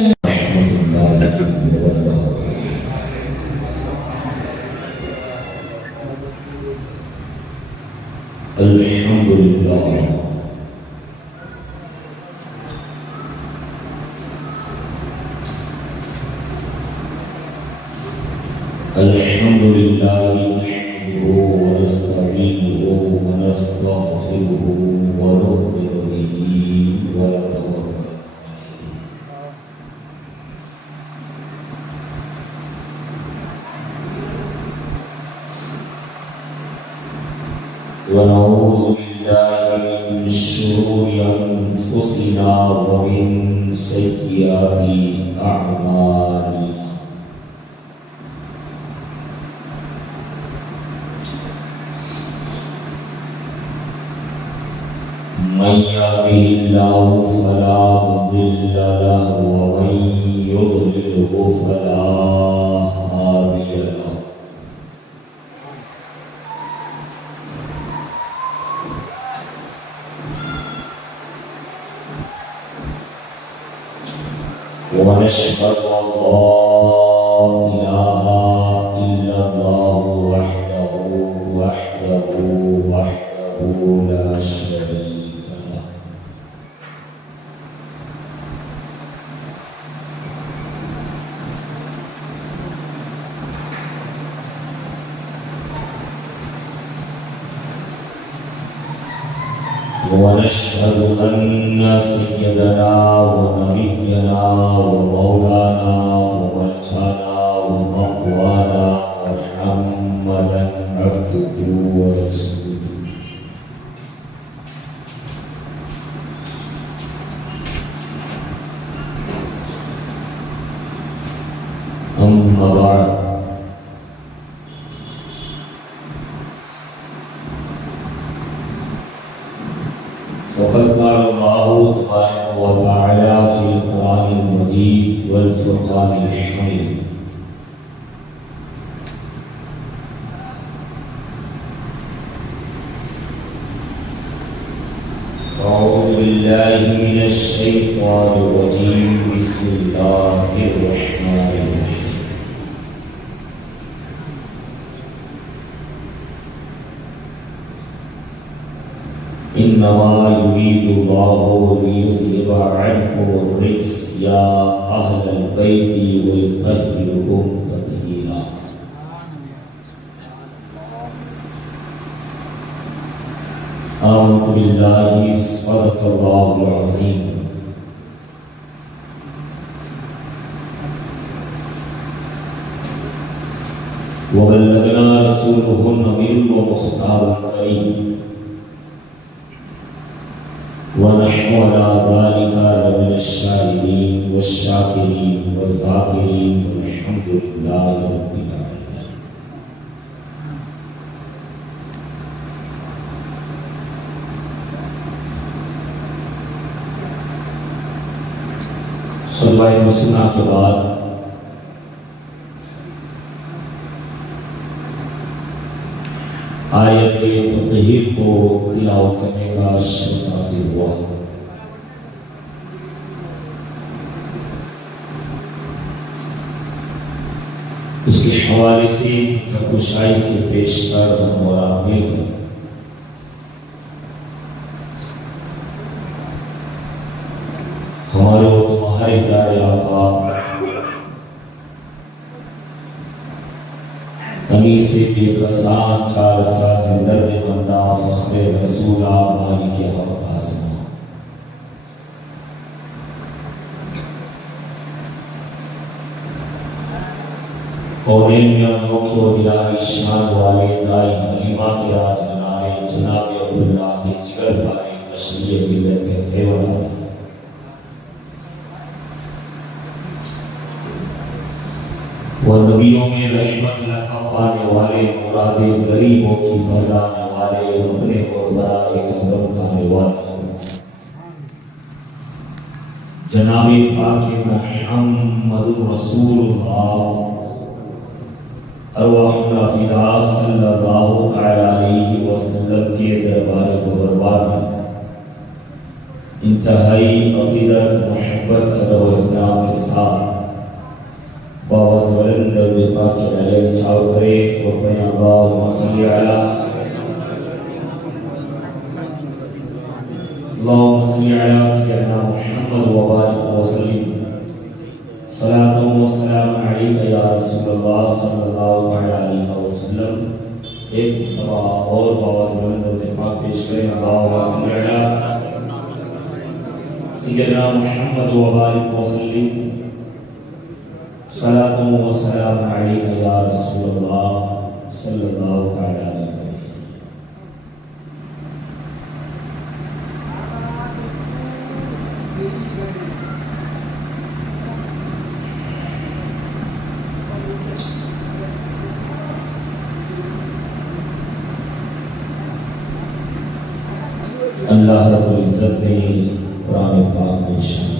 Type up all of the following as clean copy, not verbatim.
ورحمۃ اللہ وبرکاتہ۔ الحمد للہ الحمد للہ نحمده ونستعینه ونستغفره ونؤمن به ونتوکل ونعوذ بالله من شرور أنفسنا ومن سيئات أعمالنا من يهده الله فلا مضل له ومن يضلله فلا هادي له ونشهد أن لا إله إلا الله وحده لا شريك له ونشهد أن سيدنا ونبينا ومولانا ومرجعنا ومقوانا محمدا عبده ورسوله أما بعد وقد قال الله تبارك وتعالى في القرآن المجيد والفرقان الحميد أعوذ بالله من الشيطان الرجيم بسم الله الرحمن الرحيم إنما يريد الله ليذهب عنكم الرجس يا أهل البيت ويطهركم تطهيرا آمنت بالله صدق الله العظيم وبلغنا رسوله النبي المختار الكريم ونحن على ذلك لمن الشاهدين والشاكرين والذاكرين والحمد لله رب العالمين. خطبہ مسنہ کے بعد آیت تطہیر کو تلاوت کرنے کا شرف حاصل ہوا۔ اس کے حوالے سے کشائی سے پیش کر ہم اور آپ مل کر ہمارے اور تمہارے پیارے آقا نبی سے بے قسان چار ساز درد بندہ فخر رسول مالک حق آسمان کونین میں انوکھی و بلاوی شان والے دائی حلیمہ کے راج نارے جناب عبداللہ کے جگر بارے تشریح ملت کے خیور آئے وہ نبیوں میں رحمت لقب پانے والے مراد غریبوں کی بردانے والے اپنے کو برائے قدم کھانے والے جناب پاک محمد رسول اللہ ارواحنا فدا صلی اللہ علیہ وسلم کے دربار گوہربار میں انتہائی عقیدت محبت ادب و احترام کے ساتھ علیک یا رسول اللہ صلی اللہ علیہ وسلم. ایک دفعہ اور باواز بلند پاک پیش کریں. اللہم صل علی سیدنا محمد و بارک وسلم. صلاۃ و سلام علیک یا رسول اللہ صلی اللہ علیہ وسلم. اللہ رب العزت نے قرآن پاک میں ارشاد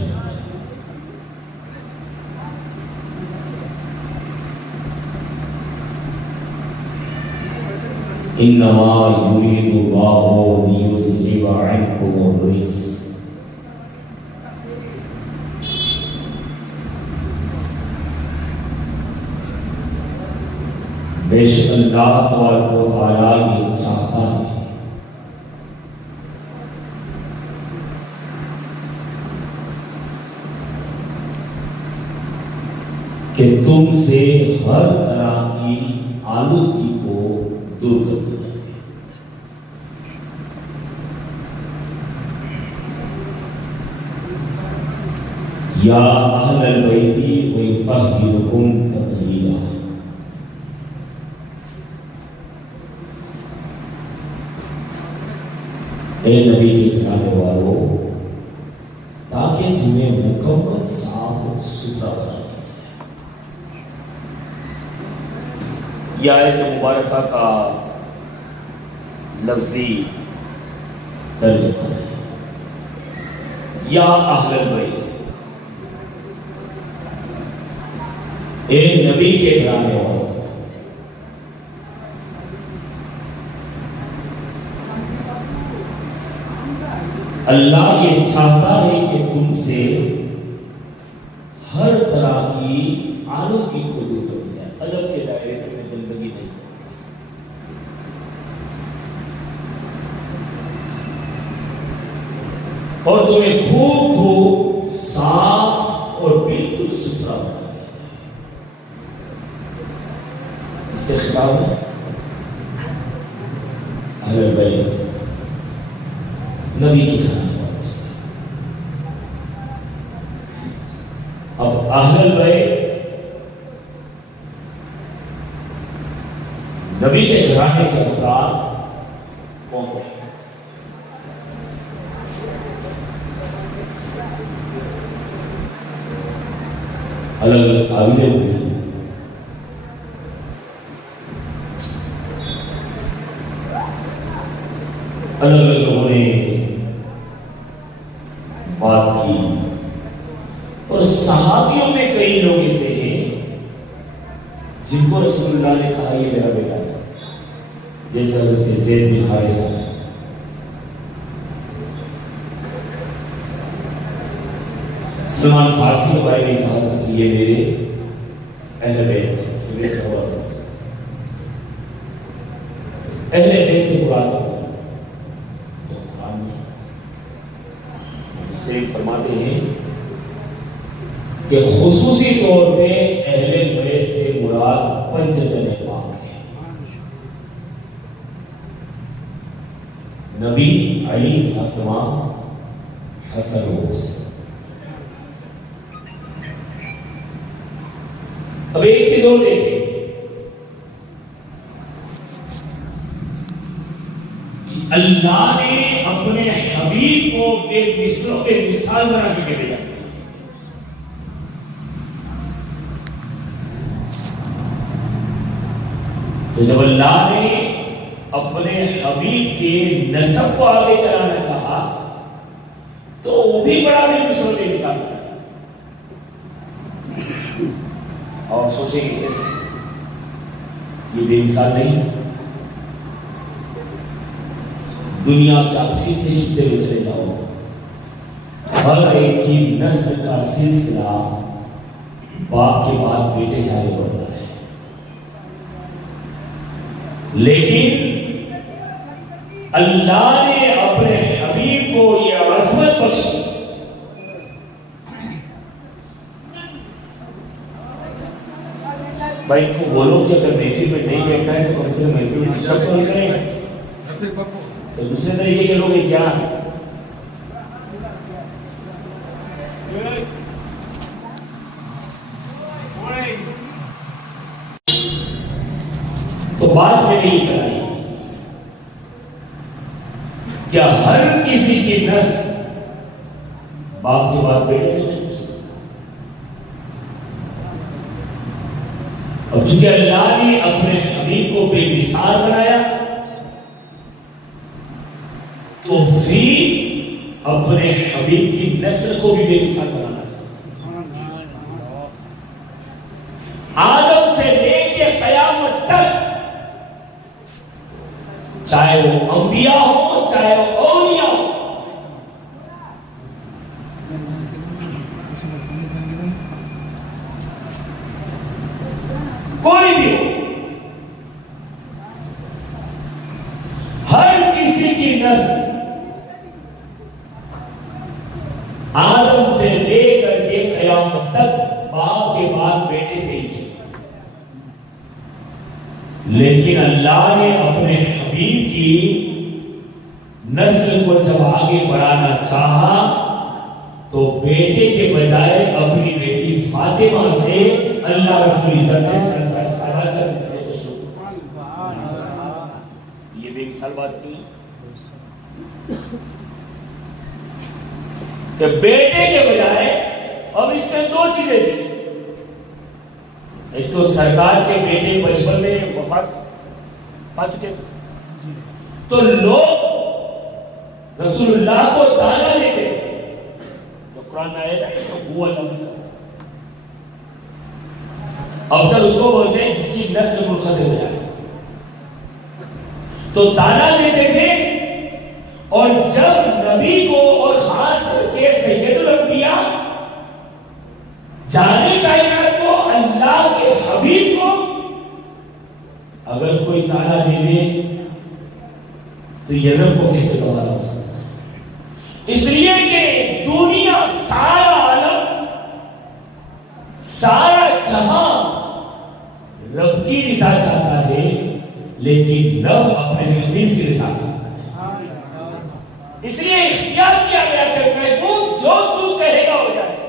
انما یرید اللہ لیذہب عنکم الرجس. بے شک اللہ تبارک و تعالیٰ یہ چاہتا ہے کہ تم سے ہر طرح کی آلودگی کو دور کر دیا. یا اہل البیت ویطہرکم تطہیرا. اے نبی کے گھرانے والوں، تاکہ تمہیں مکمل صاف اور ستھرا بنا. یہ آیت مبارکہ کا لفظی ترجمہ ہے. یا اہل البیت، اے نبی کے گھرانے والوں. اللہ یہ چاہتا ہے کہ تم سے ہر طرح کی آلودگی کو دور کر دیا. ادب کے دائرے میں زندگی نہیں، اور تمہیں خوب صاف اور بالکل ستھرا بنا دیا. اس سے خطاب ہے اہل البیت، نبی کے گھرانے والوں سے. اب اہل البیت نبی کے گھرانے کے افراد کون ہیں؟ الگ الگ تعبیریں ہوئی ہیں. الگ الگ لوگوں نے بات کی، اور صحابیوں میں کئی لوگ ایسے ہیں جن کو رسول اللہ نے کہا یہ میرا بیٹا ہے، جیسے حضرت زید بن حارثہ. سلمان فارسی کے بارے میں کہا تھا کہ یہ میرے اہل بیت ہے. اہل بیت سے مراد تو قرآن میں سے فرماتے ہیں کہ خصوصی طور پہ اہل بیت سے مراد پنجتن پاک ہے. نبی، علی، فاطمہ، حسن و حسین. اب ایک چیز اور دیکھیں کہ اللہ نے اپنے حبیب کو ایک مصروں پہ مثال بنا کے بھیجا. تو جب اللہ نے اپنے حبیب کے نسب کو آگے چلانا چاہا تو وہ بھی بڑا بھی مصروں پہ مثال بنا. اور سوچیں گے کیسے؟ یہ بے مثال نہیں. دنیا کے آپ خطے خطے میں چلے جاؤ، ہر ایک کی نسل کا سلسلہ باپ کے بعد بیٹے سے آگے بڑھتا ہے. لیکن اللہ نے اپنے حبیب کو یہ عظمت بخشی بھائی ان کو بولو کہ اگر محفل میں نہیں بیٹھا ہے تو کم سے کم محفل میں ڈسٹرب تو نہیں کریں گے، تو دوسرے طریقے کے لوگ کیا تو بات میں نہیں چلائی کیا ہر کسی کی نسل باپ کے بعد بیٹے سے چلتی ہے؟ اب چونکہ اللہ نے اپنے حبیب کو بے مثال بنایا تو پھر اپنے حبیب کی نسل کو بھی بے مثال بنانا چاہیے۔ آدم سے لے کے قیامت تک چاہے وہ انبیاء ہو چاہے وہ اولیاء ہو، کوئی بھی ہو، ہر کسی کی نسل آدم سے لے کر کے قیامت تک باپ کے بعد بیٹے سے ہی چلی، لیکن اللہ نے اپنے حبیب کی نسل کو جب آگے بڑھانا چاہا تو بیٹے کے بجائے اپنی بیٹی فاطمہ سے اللہ رب العزت نے سرکار کا سلسلے کو شروع کیا۔ یہ بے مثال بات نہیں کہ بیٹے کے بجائے اب اس میں دو چیزیں تھیں، ایک تو سرکار کے بیٹے بچپن میں وفات پا چکے تھے تو لوگ رسول اللہ کو تانا دیتے تو قرآن آئے تو وہ اللہ اب تک اس کو بولتے ہیں جس کی نسل منقطع ہو جائے تو تانا دیتے تھے، اور جب نبی کو اور خاص کر کے سید الانبیاء جانے کائنات کو اللہ کے حبیب کو اگر کوئی تانا دے دے تو یہ رب کو کیسے گوارا ہو سکتا ہے؟ اس لیے کہ دنیا سارا عالم سارا جہاں رب کی رضا چاہتا ہے، لیکن رب اپنے حبیب کی رضا چاہتا ہے، اس لیے اختیار کیا گیا کہ محبوب جو تو کہے گا ہو جائے گا۔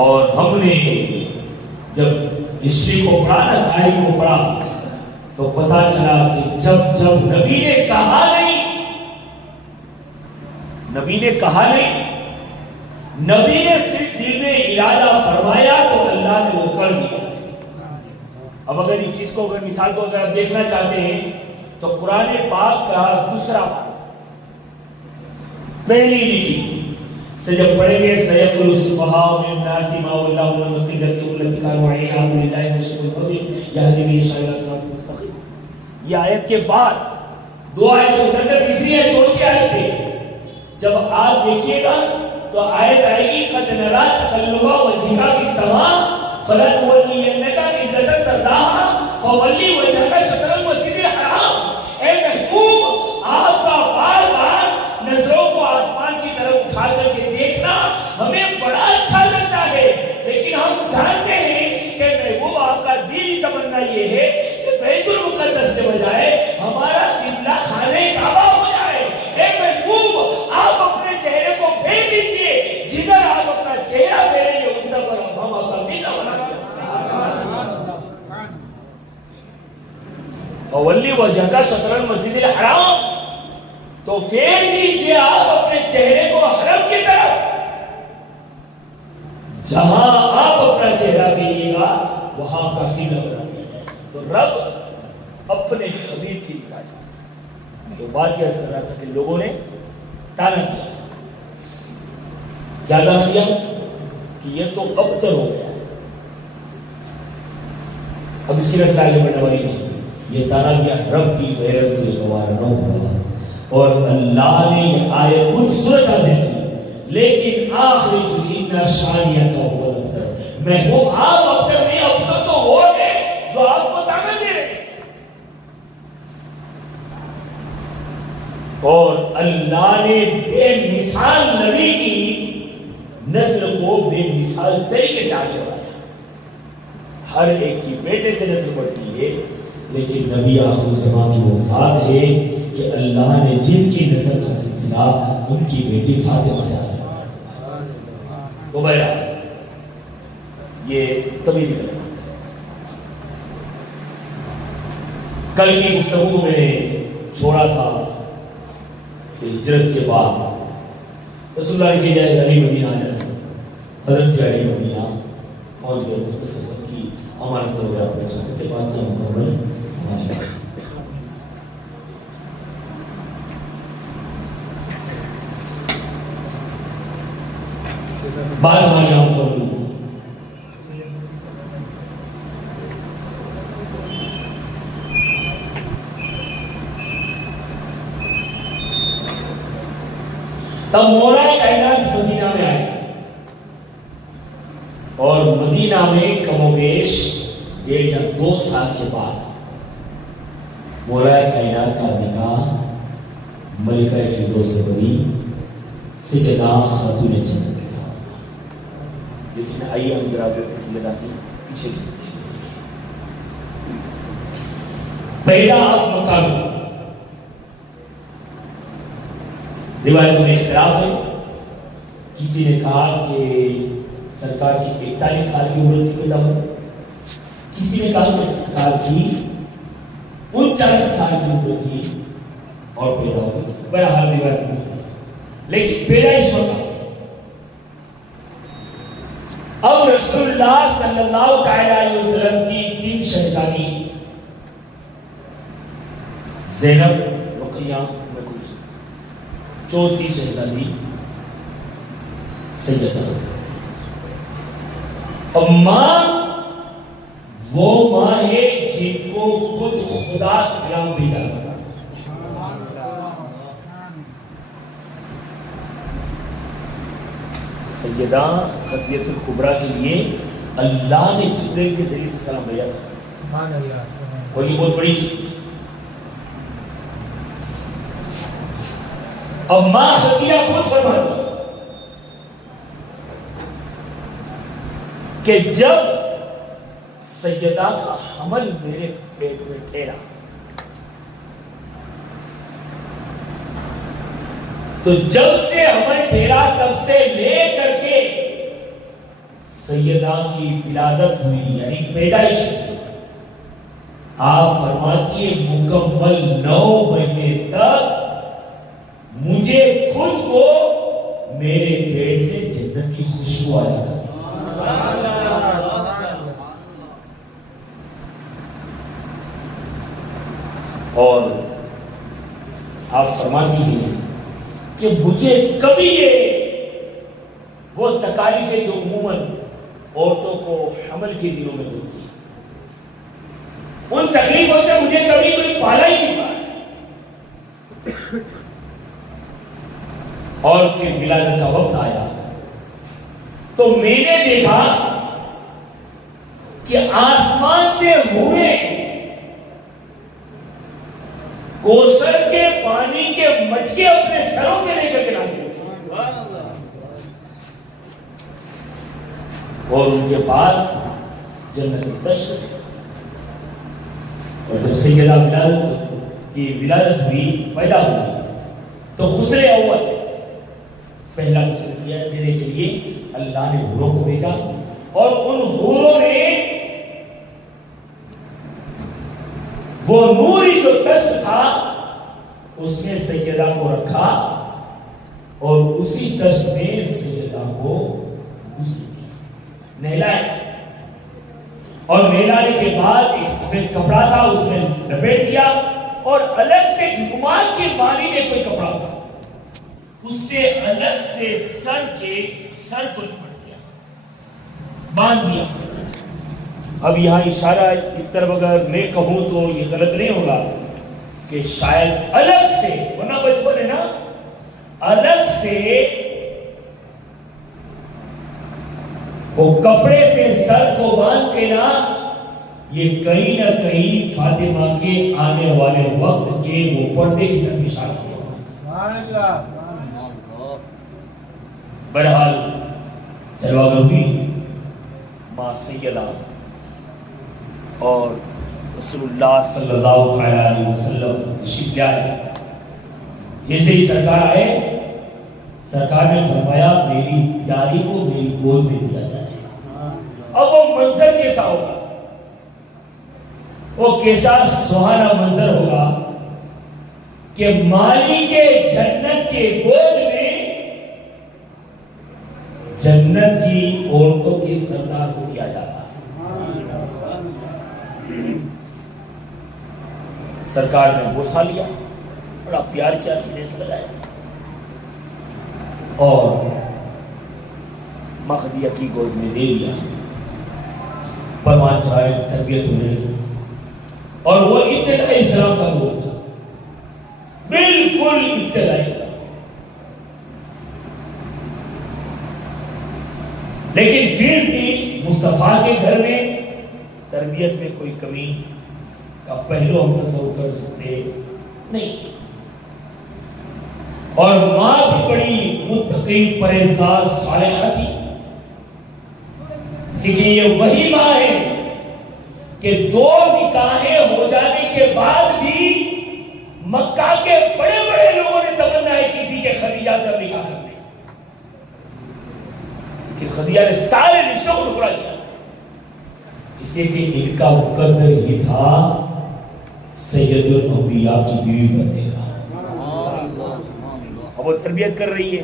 اور ہم نے جب ہسٹری کو پڑھا نا، تاریخ کو پڑھا تو پتا چلا کہ جب نبی نے کہا نہیں، نبی نے صرف دل میں ارادہ فرمایا تو اللہ نے وہ کر دیا۔ اب اگر اس چیز کو اگر مثال کو اگر آپ دیکھنا چاہتے ہیں تو قرآن پاک کا دوسرا پہلی لکھی سے جب پڑھیں گے سیقل السفہاء من الناس ما ولاهم عن قبلتهم التي كانوا عليها قل لله المشرق والمغرب يهدي من يشاء الى صراط مستقيم۔ یہ آیت کے بعد دو آیتیں اتر کر تیسری ہے چوتھی آیت پہ جب آپ دیکھیے گا تو آیت آئے گی قد نرى تقلب وجهك في السماء فلنولينك قبلة ترضاها فول وجهك شطر المسجد الحرام۔ اے محبوب آپ کا بار بار نظروں کو آسمان کی طرف اٹھا کر کے دیکھنا ہمیں بڑا اچھا لگتا ہے، لیکن ہم جانتے ہیں کہ محبوب آپ کا دلی تمنا یہ ہے کہ بیت المقدس کے بجائے ہمارا قبلہ خانہ کعبہ ہو جائے۔ اے محبوب آپ اپنے چہرے کو پھیر لیجئے، جدھر آپ اپنا چہرہ پھیریں گے اس طرف ہم آپ کا قبلہ بنا دیں۔ فولی وجہک شطر المسجد الحرام، تو پھیر لیجئے آپ اپنے چہرے کو حرم کی طرف، جہاں آپ اپنا چہرہ پھیریے گا وہاں کا قبلہ بنا دیں۔ تو رب اپنے حبیب کی رضا چاہتا ہے۔ تو بات یہ کر رہا تھا کہ لوگوں نے تانا دیا، کیا تانا دیا کہ یہ تو ابتر ہو گیا، اب اس کی نسل آگے بڑھنے والی نہیں۔ یہ تانا دیا رب کی غیرت کو یہ گوارا نہ ہوگا، اور اللہ نے یہ آیت کچھ صورت نازل کی، لیکن آخری جو ان شانیت کا ہوا ابتر، محبوب آپ ابتر نہیں، ابتر تو وہ ہے جو آپ کو تانا دے رہے۔ اور اللہ نے بے مثال نبی کی نسل کو بے مثال طریقے سے آگے بڑھایا۔ ہر ایک کی بیٹے سے نسل بڑھتی ہے، لیکن نبی آخر الزمان کی وہ ذات ہے کہ اللہ نے جن کی نسل کا سلسلہ ان کی بیٹی فاطمہ سے یہ کبھی نہیں کرتا۔ کل کی گفتگو میں نے چھوڑا تھا کہ ہجرت کے بعد رسول اللہ کی جائے علی مدینہ آیا، حضرت علی مدینہ پہنچ گئے، مختصر سب کی امانت ہو گیا پہنچانے کے بعد کیا مکمل ہمارے بات ہماری عام طور پر تب مولا کائنات مدینہ میں آئے اور مدینہ میں کم و بیش 1.5 یا 2 سال کے بعد مولا کائنات کا نکاح ملکہ فردوس بری سیدہ خاتون جنت کے ساتھ۔ لیکن آئیے ہم ذرا سیدہ کی پیچھے کی زندگی پہلا آپ مقام روایتوں میں اختلاف ہے، کسی نے کہا کہ سرکار کی 41 سال کی عمر تھی پیدا ہو، کسی نے کہا کہ سرکار کی 39 سال کی عمر تھی اور پیدا ہو، بہرحال روایت میں لیکن پیدائش ہوتا۔ اب رسول اللہ صلی اللہ علیہ وسلم کی 3 شہزادی زینب، رقیہ، چوتھی شہزادی سیدہ۔ اب ماں وہ ماں ہے جن کو خود خدا سلام بھیجا کرتا۔ سیدہ خدیجہ الکبریٰ کے لیے اللہ نے جبریل کے ذریعے سے سلام بھیجا تھا، اور یہ بہت بڑی چیز ہے۔ اب ماں خدیجہ خود فرماتی کہ جب سیدہ کا حمل میرے پیٹ میں ٹھہرا تو جب سے حمل ٹھہرا تب سے لے کر کے سیدہ کی ولادت ہوئی یعنی پیدائش ہوئی، آپ فرماتی ہے مکمل 9 مہینے تک مجھے خود کو میرے پیٹ سے جنت کی خوشبو آیا کرتی۔ اور آپ فرماتی ہیں کہ مجھے کبھی یہ وہ تکالیفیں جو عموماً عورتوں کو حمل کے دنوں میں ہوتی ہیں، ان تکلیفوں سے مجھے کبھی کوئی پالا ہی نہیں پایا۔ اور پھر ولادت کا وقت آیا تو میں نے دیکھا کہ آسمان سے حوریں کوثر کے پانی کے مٹکے اپنے سروں پہ لے کر کے نازل ہوئے، اور ان کے پاس جنت البشر۔ اور جب سیدہ کی ولادت ہوئی، پیدا ہوئی، تو غسل اول پہلا غسل کیا دینے کے لیے اللہ نے حوروں کو بھیجا، اور ان حوروں نے وہ نوری جو دشت تھا اس میں سیدہ کو رکھا، اور اسی دشت میں سیدہ کو نہلائے، اور نہلانے کے بعد ایک سفید کپڑا تھا اس میں لپیٹ دیا، اور الگ سے رومال کے بانی میں کوئی کپڑا تھا اس سے الگ سے سر کو لپٹ دیا، باندھ دیا۔ اب یہاں اشارہ اس طرف اگر میں کہوں تو یہ غلط نہیں ہوگا کہ شاید الگ سے، ورنہ بچپن ہے نا، الگ سے وہ کپڑے سے سر کو باندھ کے نا، یہ کہیں نہ کہیں فاطمہ کے آنے والے وقت کے وہ پردے کی طرف اشارہ کیا۔ بہرحال جلوہ ہوئی، ماں سیدہ اور رسول اللہ صلی اللہ علیہ وسلم تشریف لے آئے. جیسے ہی سرکار آئے, سرکار نے فرمایا میری پیاری کو میری گود میں دیا جائے. اب وہ منظر کیسا ہوگا, وہ کیسا سہانا منظر ہوگا کہ مالک جنت کے گود میں جنت کی عورتوں کے سردار کو دیا جاتا. سرکار نے بوسا لیا, بڑا پیار کیا, سینے سے لگایا اور ماں خدیجہ کی گود میں دے لیا. پروان چڑھائے, تربیت ہونے لگی. اور وہ ابتدائی اسلام کا دور تھا, بالکل ابتدائی اسلام. لیکن پھر بھی مصطفیٰ کے گھر میں تربیت میں کوئی کمی کا پہلو ہم تصور کر سکتے نہیں. اور ماں بھی بڑی متقی, پرہیزگار, صالحہ تھی. کہ یہ وہی ماں ہے کہ 2 نکاحیں ہو جانے کے بعد بھی مکہ کے بڑے بڑے لوگوں نے تمنا کی تھی کہ خدیجہ سے نکاح کر دیں, لیکن خدیجہ نے سارے رشتوں کو ٹکرا دیا, اس لیے کہ ان کا مقدر ہی تھا سید الانبیاء کی بیوی بننے کا. اب وہ تربیت کر رہی ہے,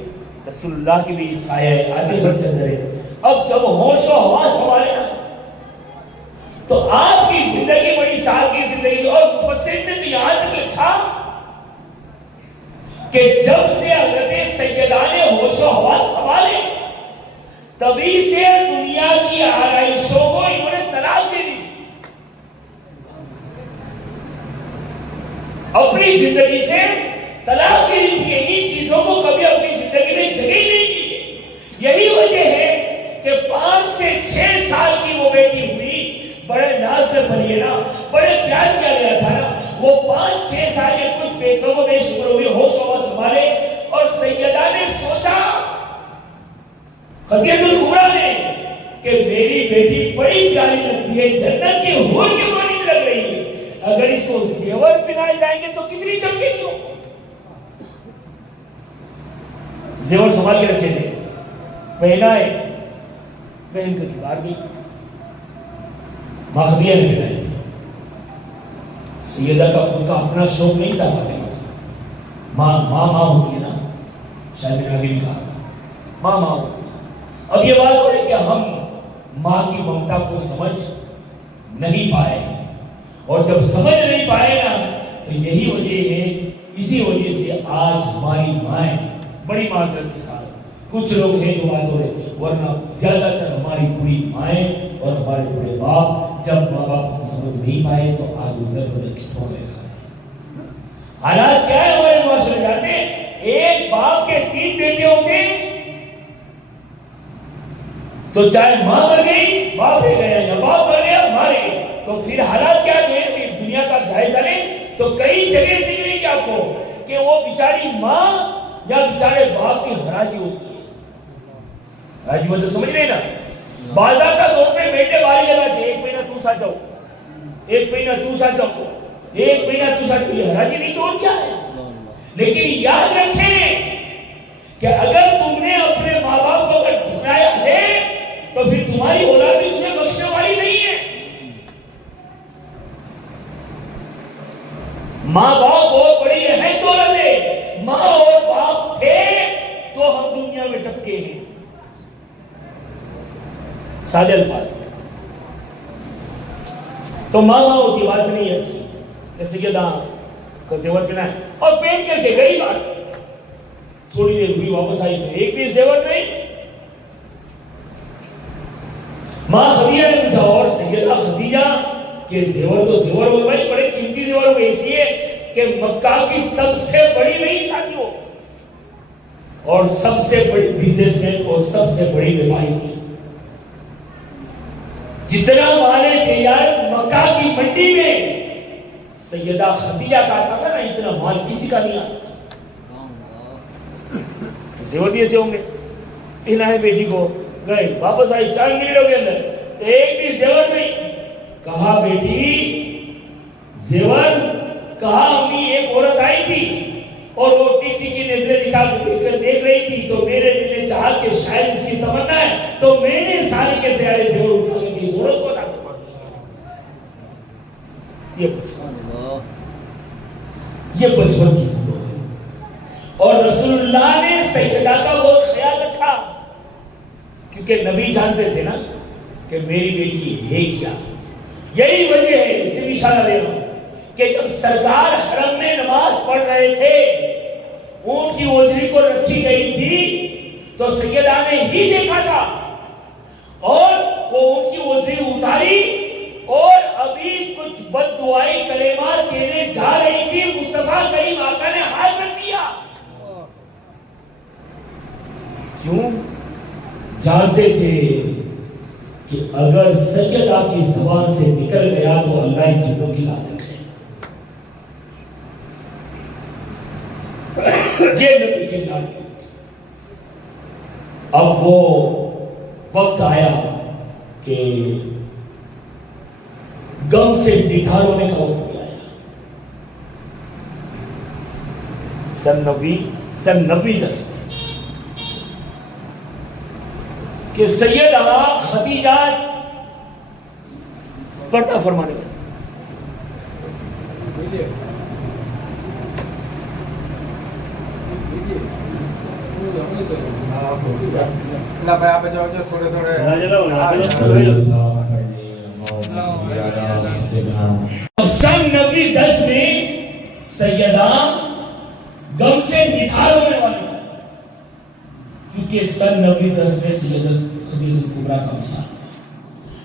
رسول اللہ کی بھی سایہ آدھے گھر کے اندر ہے. اب جب ہوش و حواس سنبھالے نا تو آپ کی زندگی بڑی سادگی زندگی. اور مفسرین نے تو یہاں تک لکھا کہ جب سے حضرت سیدہ نے ہوش و حواس سنبھالے تبھی سے دنیا کی آرائشوں کو انہوں نے طلاق دے دی تھی. اپنی زندگی سے طلاق دے دی کہ ان چیزوں کو کبھی اپنی زندگی میں جگہ ہی نہیں دی. یہی وجہ ہے کہ 5 سے 6 سال کی وہ بیٹی ہوئی, بڑے ناز میں پلی ہے نا, بڑے پیار کیا گیا تھا نا. وہ 5-6 سال کے کچھ بیٹوں کو بے شکر ہوئی, ہوش و حواس سنبھالے. اور سیدہ نے سوچا, خدیجہ الکبریٰ نے, کہ میری بیٹی بڑی پیاری لگتی ہے, جنت کی حور کے مانی لگ رہی ہے, اگر اس کو زیور پہنائے جائیں گے تو کتنی چمکے گی. زیور سنبھال کے رکھے تھے, پہنائے, پہن کر کی بار بھی ماں خدیجہ نے پہنائی تھی. سیدہ کا خود کا اپنا شوق نہیں تھا فاطمہ. ماں ہوتی ہے نا, شاید میں نے آگے بھی کہا ماں ہوتی ہے. اب یہ بات ہو رہی کہ ہم ماں کی ممتا کو سمجھ نہیں پائے, اور جب سمجھ نہیں پائے نا تو یہی وجہ ہے, اسی وجہ سے آج ہماری مائیں بڑی معذرت کے ساتھ, کچھ لوگ ہیں جو بات ہو رہے, ورنہ زیادہ تر ہماری پوری مائیں اور ہمارے بڑے باپ جب ماں باپ کو سمجھ نہیں پائے تو آج ادھر بدل کے ٹھوکرے کھائے. حالات کیا ہے ہمارے معاشرے جاتے, ایک باپ کے 3 بیٹے ہوتے تو چاہے ماں مر گئی باپ رہ گیا, یا باپ مر گیا ماں رہ گئی. تو پھر حالات کیا ہے دنیا کا جائزہ لیں تو کئی جگہ سے ملیں گے آپ کو کہ وہ بیچاری ماں یا بیچارے باپ کی حراجی ہوتی ہے. حراجی مطلب سمجھ رہے نا, بازار کا دور پہ بیٹے باری لگاتے, 1 مہینہ تو ساتھ جاؤ, 1 مہینہ تو ساتھ جاؤ, 1 مہینہ تو ساتھ. یہ حراجی نہیں تو اور کیا ہے. لیکن یاد رکھیں کہ اگر تم نے اپنے ماں باپ کو اگر جھکرایا ہے تو پھر تمہاری اولاد بھی تمہیں بخشنے والی نہیں ہے. ماں باپ بہت بڑی اہم دولت ہے. ماں اور باپ تھے تو ہم دنیا میں ٹپکے ہیں. سادے الفاظ تو ماں ہوتی بات نہیں ہے کہ سیدہ کا زیور پہنا ہے اور پہن کر کے گئی بات, تھوڑی دیر ہوئی واپس آئی تو ایک بھی زیور نہیں. ماں خدیجہ نے پوچھا, اور سیدہ خدیجہ کے زیور تو زیور ہو بھائی, بڑے قیمتی زیور ہوئے, اس لیے کہ مکہ کی سب سے بڑی نہیں ساتھی ہو اور سب سے بڑی بزنس مین اور سب سے بڑی بیماری تھی. جتنا مال تیار مکہ کی منڈی میں سیدہ خدیجہ کا آتا تھا نا, اتنا مال کسی کا نہیں آتا. زیور بھی ایسے ہوں گے, پہنا ہے بیٹی کو, گئے واپس آئی 4 منٹوں کے اندر ایک بھی زیور نہیں. کہا بیٹی زیور، کہا امی ایک عورت آئی تھی اور وہ ٹی کی نظریں دکھا کر دیکھ رہی تھی، تو میرے دل نے چاہا کہ شاید اس کی تمنا ہے، تو میں نے سارے کے سارے زیور اٹھا کے اس عورت کو ڈاکٹر پڑھ دیا۔ یہ بچپن کی زندگی ہے، اور رسول اللہ نے سیدہ کا وہ خیال رکھا، کیونکہ نبی جانتے تھے نا کہ میری بیٹی ہے کیا۔ یہی وجہ ہے، اسے بھی اشارہ دے رہا ہوں کہ جب سرکار حرم میں نماز پڑھ رہے تھے، اونٹ کی اوجری کو رکھی گئی تھی، تو سیدہ نے ہی دیکھا تھا، اور وہ اونٹ کی اوجری اتاری اور ابھی کچھ بد دعائی کلمات کہنے جا رہی تھی، مصطفیٰ کریم آقا نے ہاتھ رکھ دیا۔ کیوں؟ جانتے تھے کہ اگر سیدہ کی زبان سے نکل گیا تو اللہ ان جنوں کی لعنت ہے۔ یہ نبی کے نام۔ اب وہ وقت آیا کہ غم سے نڈھال ہونے کا وقت بھی آیا۔ سن نبی 10 کہ سیدہ خدیجہ پردہ فرمانے لگی۔ سن نبی 10 میں سیدہ غم سے نڈھال ہونے والی تھی، کیونکہ سن نبی 10 میں سیدہ خدیجہ کبریٰ کا وصال،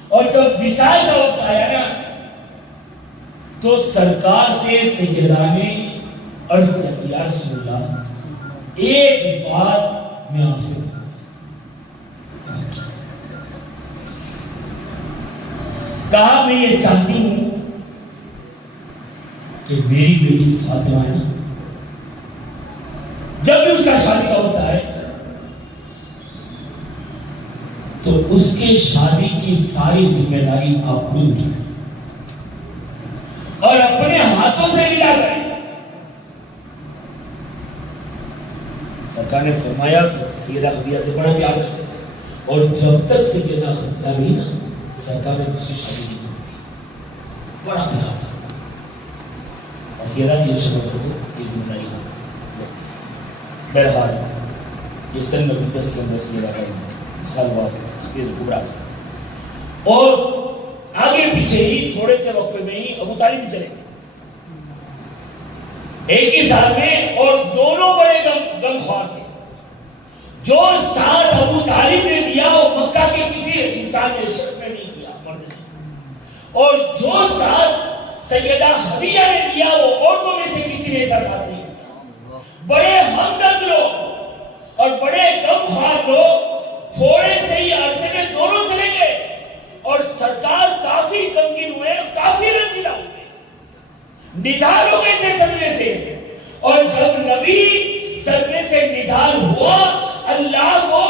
اور جب وصال کا وقت آیا نا تو سرکار سے سیدہ نے عرض کیا کہ یا رسول اللہ ایک بات میں آپ سے کہا، میں یہ چاہتی ہوں کہ میری بیٹی فاطمہ ہے نا، جب بھی اس کا شادی کا وقت آئے تو اس کے شادی کی ساری ذمہ داری آپ خود اٹھائیں اور اپنے ہاتھوں سے ملا کریں۔ سرکار نے فرمایا سیدہ خدیجہ سے بڑا پیار کرتے تھے، اور جب تک سیدہ خدیجہ نہیں نا سرکار نے دوسری شادی کی بڑا پیار تھا۔ سیدہ کی شبہ کو یہ ذمہ داری ہے۔ بہرحال یہ سن نبی 10 کے اندر سیدہ کا مثال ہوا سیدہ کبریٰ، اور آگے پیچھے ہی تھوڑے سے وقفے میں ہی ابو طالب بھی چلے گئے ایک ہی سال میں، اور دونوں بڑے غم خوار تھے۔ جو ساتھ ابو طالب نے دیا وہ مکہ کے کسی انسان نے شخص نے نہیں دیا، مرد نے، اور جو ساتھ سیدہ خدیجہ نے دیا وہ عورتوں میں سے کسی نے ایسا ساتھ نہیں دیا۔ بڑے ہمدرد لوگ اور بڑے غم خوار لوگ تھوڑے سے ہی عرصے میں دونوں چلے گئے، اور سرکار کافی غمگین ہوئے، کافی رنجیدہ ہوئے، نڈھال ہو گئے تھے صدمے سے۔ اور جب نبی صدمے سے نڈھال ہوا، اللہ کو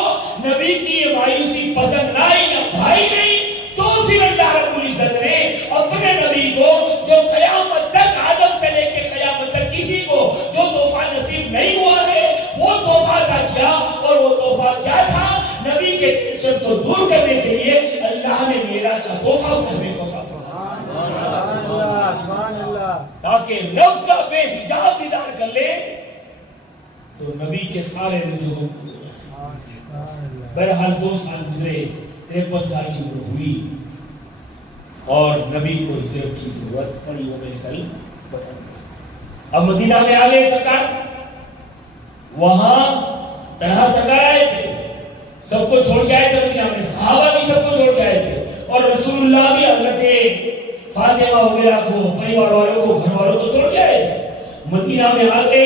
نبی کی یہ مایوسی پسند نہ آئی، نہ بھائی نہیں، تو پھر اللہ رب العزت نے اپنے نبی کو جو قیامت تک آدم سے لے کے قیامت تک کسی کو جو تحفہ نصیب نہیں ہوا ہے وہ تحفہ عطا کیا، اور وہ تحفہ کیا تھا؟ نبی کے ٹینشن کو دور کرنے کے لیے اللہ نے معراج کا تحفہ نبی کو عطا فرمایا، تاکہ رب کا بے حجاب دیدار کر لے تو نبی کے سارے رنجوں۔ بہرحال 2 سال گزرے، 53 سال کی عمر ہوئی، اور نبی کو ہجرت کی ضرورت پڑی، وہ میرے کل بتا۔ اب مدینہ میں آ گئے سرکار، وہاں طلحہ سرکار آئے تھے، سب کو چھوڑ کے آئے تھے مدینہ میں، صحابہ بھی سب کو چھوڑ کے آئے تھے، اور رسول اللہ بھی حضرت فاطمہ وغیرہ کو، پریوار والوں کو، گھر والوں کو چھوڑ کے آئے تھے۔ مدینہ میں آ گئے،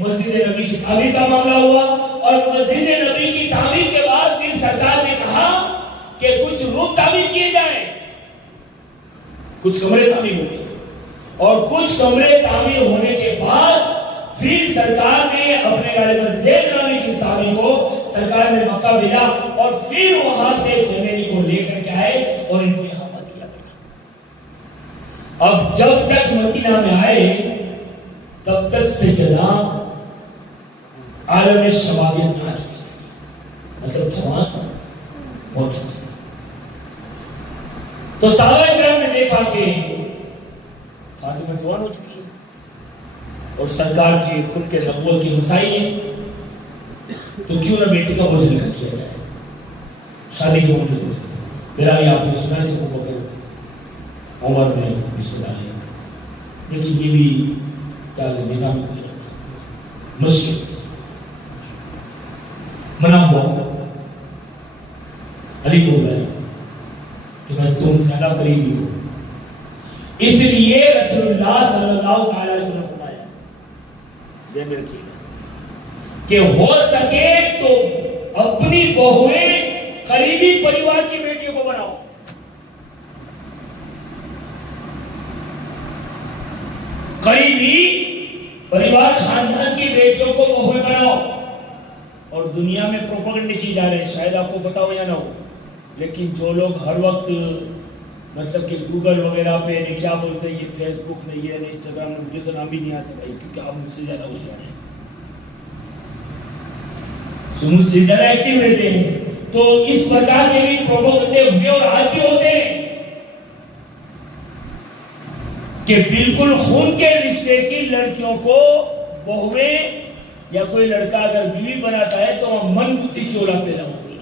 مسجد نبی کی تعمیر کا معاملہ ہوا، اور مسجد نبی کی تعمیر کے بعد پھر سرکار نے کہا کہ کچھ روم تعمیر کیے جائیں، کچھ کمرے تعمیر ہوئے، اور کچھ کمرے تعمیر ہونے کے بعد پھر سرکار نے اپنے غالباً زید نامی کی صحابی کو سرکار نے مکہ بھیجا، اور پھر وہاں سے فیملی کو لے کر کے آئے اور ان کو یہاں بات کیا گیا۔ اب جب تک مدینہ میں آئے تب تک سیدنا عالم شبابیت میں آ چکی تھی، مطلب جوان ہو چکی تھی۔ تو صحابہ کرام نے دیکھا کہ فاطمہ جوان ہو چکی ہے اور سرکار کے خود کے نبوت کے مسائل ہیں، تو کیوں نہ بیٹی کا بوجھ نکل کیا جائے، شادی کے موقع پر۔ میرا یہ آپ نے سنا ہے کہ ابو بکر عمر میں رشتے دار ہیں، لیکن یہ بھی کیا نظام مشکل منع ہوا۔ علی بول رہا ہے کہ میں تم زیادہ قریبی ہوں، اس لیے رسول اللہ صلی اللہ تعالی علیہ وسلم نے فرمایا ذہن میں رکھیے کہ ہو سکے تو اپنی بہویں قریبی پریوار کی بیٹیوں کو بناؤ، قریبی پریوار خاندان کی بیٹیوں کو بہویں بناؤ۔ اور دنیا میں پروپیگنڈے کی جا رہے ہیں، شاید آپ کو پتا ہو یا نہ ہو، لیکن جو لوگ ہر وقت مطلب کہ گوگل وغیرہ پہ نہیں کیا بولتے ہیں، یہ فیس بک نہیں ہے، انسٹاگرام میں، مجھے تو نام بھی نہیں آتا بھائی، کیونکہ آپ مجھ سے زیادہ ہوشیار ہیں، مجھ سے زیادہ ایکٹیو رہتے ہیں، تو اس پرکار کے بھی پروپیگنڈے ہوئے اور آج بھی ہوتے ہیں کہ بالکل خون کے رشتے کی لڑکیوں کو بہویں یا کوئی لڑکا اگر بیوی بناتا ہے تو وہ من بُدھی کی اولاد پیدا ہوتی ہے۔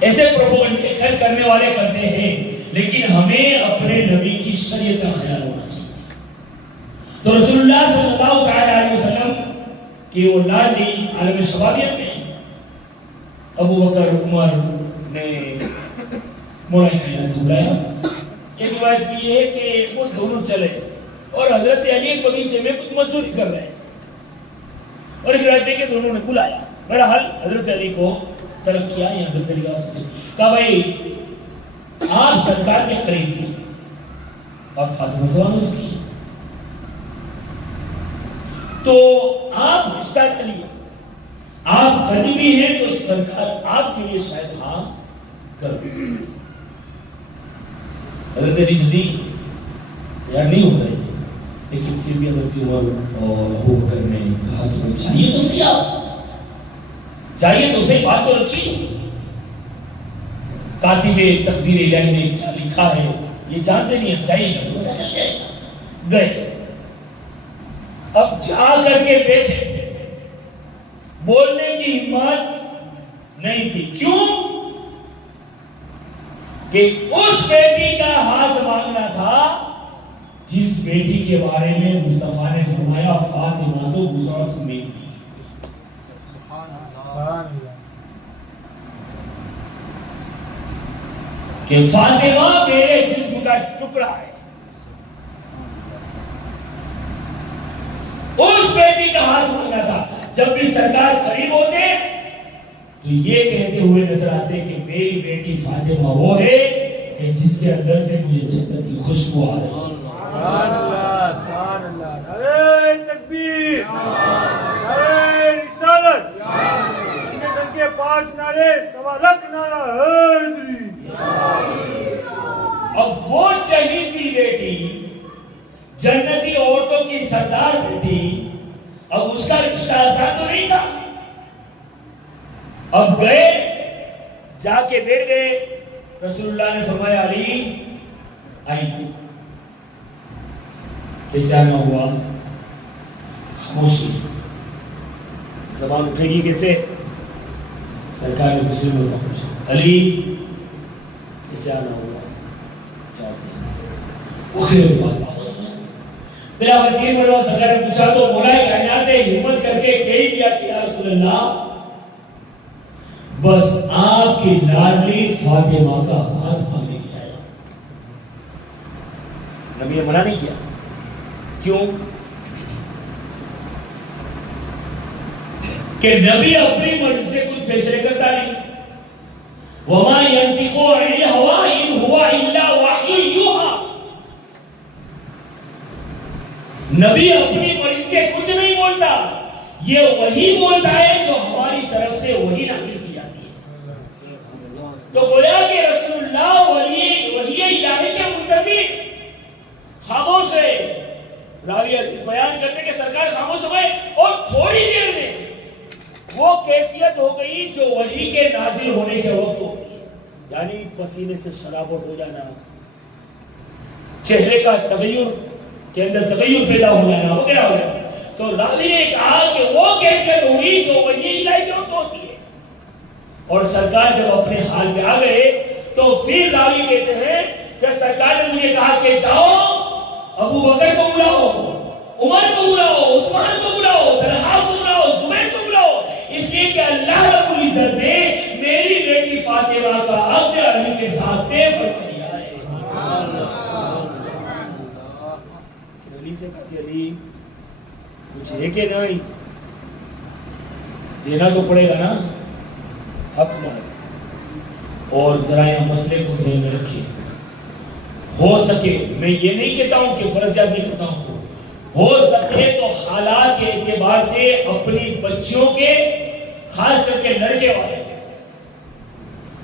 ایسے پروپیگنڈے کرنے والے کرتے ہیں، لیکن ہمیں اپنے نبی کی شریعت کا خیال ہونا چاہیے۔ تو رسول اللہ صلی اللہ علیہ وسلم کی اولاد بھی عالم شبابیت میں ابو بکر عمر نے مولا کائنات کو بلایا۔ ایک روایت بھی ہے کہ وہ دونوں چلے اور حضرت علی ایک بغیچے میں کچھ مزدوری کر رہے تھے، اور ایک روایت ہے کہ دونوں نے بلایا۔ بہرحال حضرت علی کو طلب کیا، یا حضرت علی کہا بھائی آپ سرکار کے قریب ہیں اور فاطمہ جوان ہو چکی ہے، تو آپ رشتہ کر لیے، آپ قریبی ہیں تو سرکار آپ کے لیے شاید ہاں کر دے۔ حضرت علی جلدی تیار نہیں ہو رہے تھے، لیکن پھر بھی حضرت عمر اور ابو بکر نے کہا کہ چاہیے تو صحیح، آپ چاہیے تو صحیح، بات تو رکھیے، کاتب تقدیر الہی نے کیا لکھا ہے یہ جانتے نہیں ہیں، چاہیے تو پتہ چل جائے گا۔ گئے، اب جا کر کے بیٹھے، بولنے کی ہمت نہیں تھی، کیوں کہ اس بیٹی کا ہاتھ مانگنا تھا جس بیٹی کے بارے میں مصطفیٰ نے فرمایا فاطمہ تو بضعۃ منی، کہ فاطمہ میرے جسم کا ٹکڑا ہے۔ اس بیٹی کا ہاتھ مانگنا تھا۔ جب بھی سرکار قریب ہوتے تو یہ کہتے ہوئے نظر آتے کہ میری بیٹی فاطمہ وہ ہے کہ جس کے اندر سے مجھے جنت کی خوشبو آ رہی ہے۔ نعرہ تکبیر، نعرہ رسالت، ان کے 5 نعرے، 1.25 لاکھ نعرہ حیدری۔ اب وہ چہیتی بیٹی، جنتی عورتوں کی سردار بیٹی، اب اس کا رشتہ آسان تو نہیں تھا۔ اب گئے، جا کے بیٹھ گئے، رسول اللہ نے فرمایا علی آئیے، کیسے آنا ہوا؟ خاموشی، زبان اٹھے گی کیسے؟ سرکار نے دوسرے میں پوچھا علی کیسے آنا ہوا؟ میرا تین مرتبہ سرکار نے پوچھا تو مولا کائنات نے ہمت کر کے کہی دیا کہ یا رسول اللہ بس آپ کی لاڈلی فاطمہ کا ہاتھ مانگنے کے آیا۔ نبی نے منع نہیں کیا، کیوں؟ کہ نبی اپنی مرضی سے کچھ فیصلے کرتا نہیں۔ وما ينطق عن الهوى ان هو الا وحی یوحی، نبی اپنی مرضی سے کچھ نہیں بولتا، یہ وہی بولتا ہے جو ہماری طرف سے وہی نازل کی جاتی ہے۔ تو گویا کہ رسول اللہ وہی جو وحی کے نازل ہونے کے وقت ہوتی ہے، یعنی پسینے سے شرابور ہو جانا، چہرے کا تغیر کے اندر تغیر پیدا ہو جانا وغیرہ وغیرہ، تو راوی نے کہا کہ وہ کیفیت ہوئی جو وحی الہی کے وقت ہوتی ہے۔ اور سرکار جب اپنے حال پہ آ گئے تو پھر راوی کہتے ہیں کہ سرکار نے مجھے کہا کہ جاؤ ابو بکر کو بلاؤ، عمر کو بلاؤ، عثمان کو بلاؤ، طلحہ کو بلاؤ، زبیر کو بلاؤ، اس لیے کہ اللہ رب العزت نے میری بیٹی فاطمہ کا اپنے علی کے ساتھ طے فرما دیا ہے۔ علی سے کہا کہ علی کچھ ہے کہ نہیں، دینا تو پڑے گا نا حق مال۔ اور ذرا یہ مسئلے کو ذہن میں رکھیے، ہو سکے، میں یہ نہیں کہتا ہوں کہ فرضیات نہیں کرتا ہوں، ہو سکے تو حالات کے اعتبار سے اپنی بچیوں کے، خاص کر کے لڑکے والے،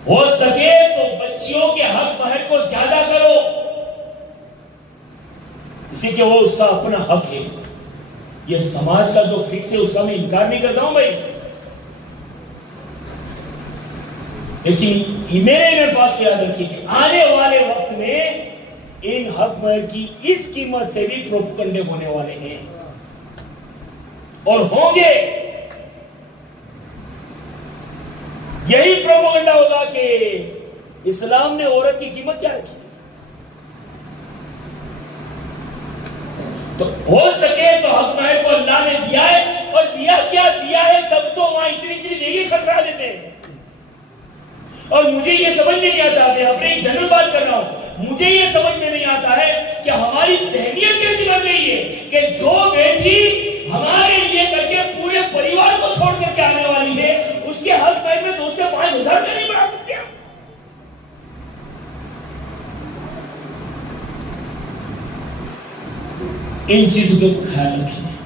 ہو سکے تو بچیوں کے حق مہر کو زیادہ کرو، اس لیے کہ وہ اس کا اپنا حق ہے۔ یہ سماج کا جو فکس ہے اس کا میں انکار نہیں کرتا ہوں بھائی، لیکن میرے الفاظ یاد رکھیے کہ آنے والے وقت میں ان حق مہر کی اس قیمت سے بھی پروپیگنڈے ہونے والے ہیں اور ہوں گے۔ یہی پروپیگنڈا ہوگا کہ اسلام نے عورت کی قیمت کیا رکھی، تو ہو سکے تو حق مہر کو اللہ نے دیا ہے، اور دیا کیا دیا ہے، تب تو وہاں اتنی دیگی خطرہ دیتے ہیں۔ اور مجھے یہ سمجھ میں نہیں آتا، میں اپنے ایک جنرل بات کر رہا ہوں، مجھے یہ سمجھ میں نہیں آتا ہے کہ ہماری ذہنیت کیسی بن گئی ہے کہ جو بیٹی ہمارے لیے کر کے پورے پریوار کو چھوڑ کر کے آنے والی ہے، اس کے حق مہر میں 2 سے 5 ہزار میں نہیں بڑھا سکتے ہم۔ ان چیزوں کے خیال رکھیے،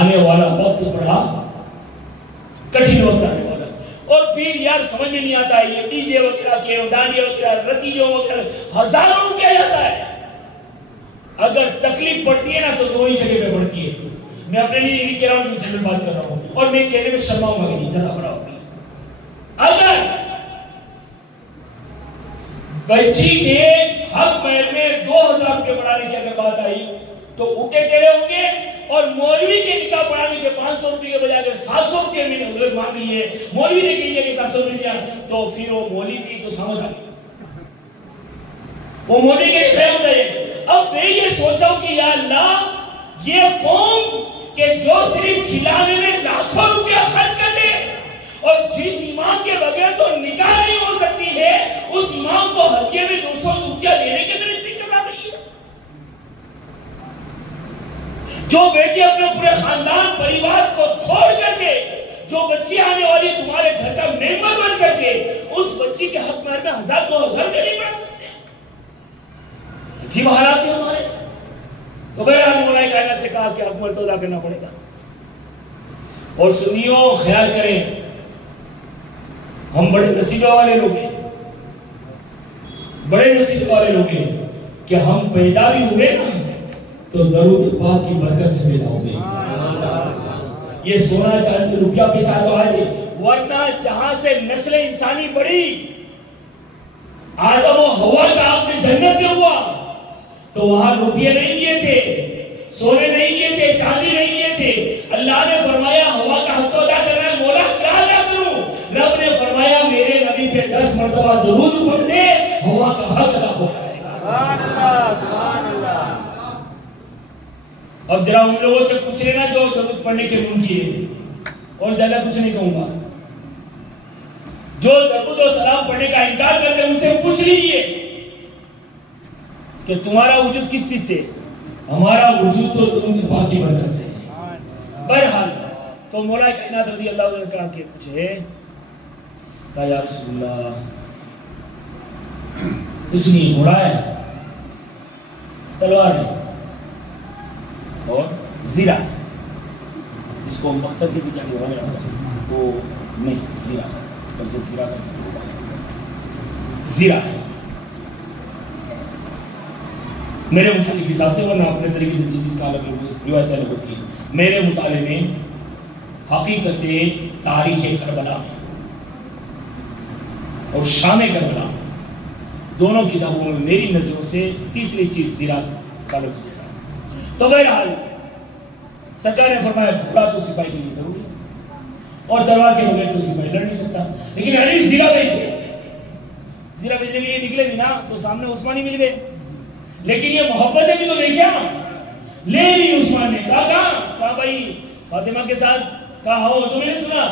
آنے والا وقت بڑا کٹھن وقت آنے والا، اور پھر یار سمجھ میں نہیں آتا ہے یہ ڈی جے وغیرہ کے ڈانڈے وغیرہ رتیجوں وغیرہ ہزاروں روپیہ جاتا ہے۔ اگر تکلیف پڑتی ہے نا تو 2 ہی جگہ پہ پڑتی ہے، میں اپنے لیے نہیں کہہ رہا ہوں کہ جنرل بات کر رہا ہوں، اور میں کہنے میں شرماؤں گا نہیں، ذرا بڑا ہوگی۔ اگر بچی کے حق مہر میں 2000 روپے بڑھانے کی اگر بات آئی تو اٹھے ٹیڑے ہوں گے، اور مولوی کے نکاح پڑھانے کے 500 روپے کے بجائے اگر 700 روپے میں نے مانگ لیے، مولوی نے کہہ دیا کہ 700 روپے دیا، تو پھر وہ مولوی کی تو سمجھ آ گئی، وہ مولوی کے لیے خیال ہے۔ اب میں یہ سوچتا ہوں کہ یا اللہ، یہ قوم کہ جو صرف کھلانے میں لاکھوں روپیہ خرچ کر دے، اور جس امام کے بغیر تو نکاح نہیں ہو سکتی ہے، اس امام کو ہدیے میں 200 روپیہ دینے کے طریقے چلا رہی ہے۔ جو بیٹی اپنے پورے خاندان پریوار کو چھوڑ کر کے، جو بچی آنے والی تمہارے گھر کا ممبر بن کر کے، اس بچی کے حق مہر میں 1000-2000 کے نہیں بڑھا سکتے، عجیب حالات ہیں ہمارے۔ تو بہرحال مولا کائنات سے کہا کہ حق مہر تو ادا کرنا پڑے گا۔ اور سنیو، خیال کریں، ہم بڑے نصیبے والے لوگ ہیں، بڑے نصیبے والے لوگ ہیں کہ ہم پیدا بھی ہوئے نا تو درود پاک کی برکت سے پیدا ہو گئے۔ یہ سونا چاندی روپیہ پیسہ تو آئے، ورنہ جہاں سے نسل انسانی بڑھی، آدم و حوا کا آپ نے جنت میں ہوا تو وہاں روپیے نہیں دیے تھے، سونے نہیں دیے تھے، چاندی نہیں دیے تھے۔ اللہ نے فرمایا ہوا کا حق ادا کرنا ہے، مولا کیا ادا کروں؟ رب نے فرمایا میرے نبی پہ 10 مرتبہ درود پڑھ دے، ہوا کا حق ادا ہو جائے گا۔ سبحان اللہ، سبحان اللہ۔ اب ذرا ان لوگوں سے پوچھ لینا جو درود پڑھنے کے منکر ہیں، اور زیادہ کچھ نہیں کہوں گا، جو درود و سلام پڑھنے کا انکار کرتے ہیں ان سے پوچھ لیجئے کہ تمہارا وجود کس چیز سے؟ ہمارا وجود تو درود پاک کی برکت سے ہے۔ بہرحال تو مولا کائنات رضی اللہ عنہ نے کہا کہ کچھ ہے؟ کہا یا رسول اللہ کچھ نہیں، گھوڑا ہے، تلوار ہے اور زیرہ، جس کو مختلف کی جانے والا وہ نہیں، زیرہ پر سے زیرہ کر سکتے، زیرہ ہے میرے مطالعے کے حساب سے، ورنہ اپنے طریقے سے جس کا الگ روایت الگ ہوتی ہے۔ میرے مطالعے میں حقیقت تاریخ کربلا میں اور شام کربلا، دونوں کتابوں میں میری نظروں سے تیسری چیز زیرا کا لفظ گزرا ہے۔ تو بہرحال سرکار نے فرمایا گھوڑا تو سپاہی کے لیے ضروری ہے اور تلوار کے بغیر تو سپاہی لڑ نہیں سکتا، لیکن علی زیرا بھیجنے کے لیے نکلے بھی نا تو سامنے عثمان ہی مل گئے، لیکن یہ محبت بھی تو دیکھیا لے لی عثمان نے، کہا بھائی فاطمہ کے ساتھ کہا ہو تو میں نے سنا،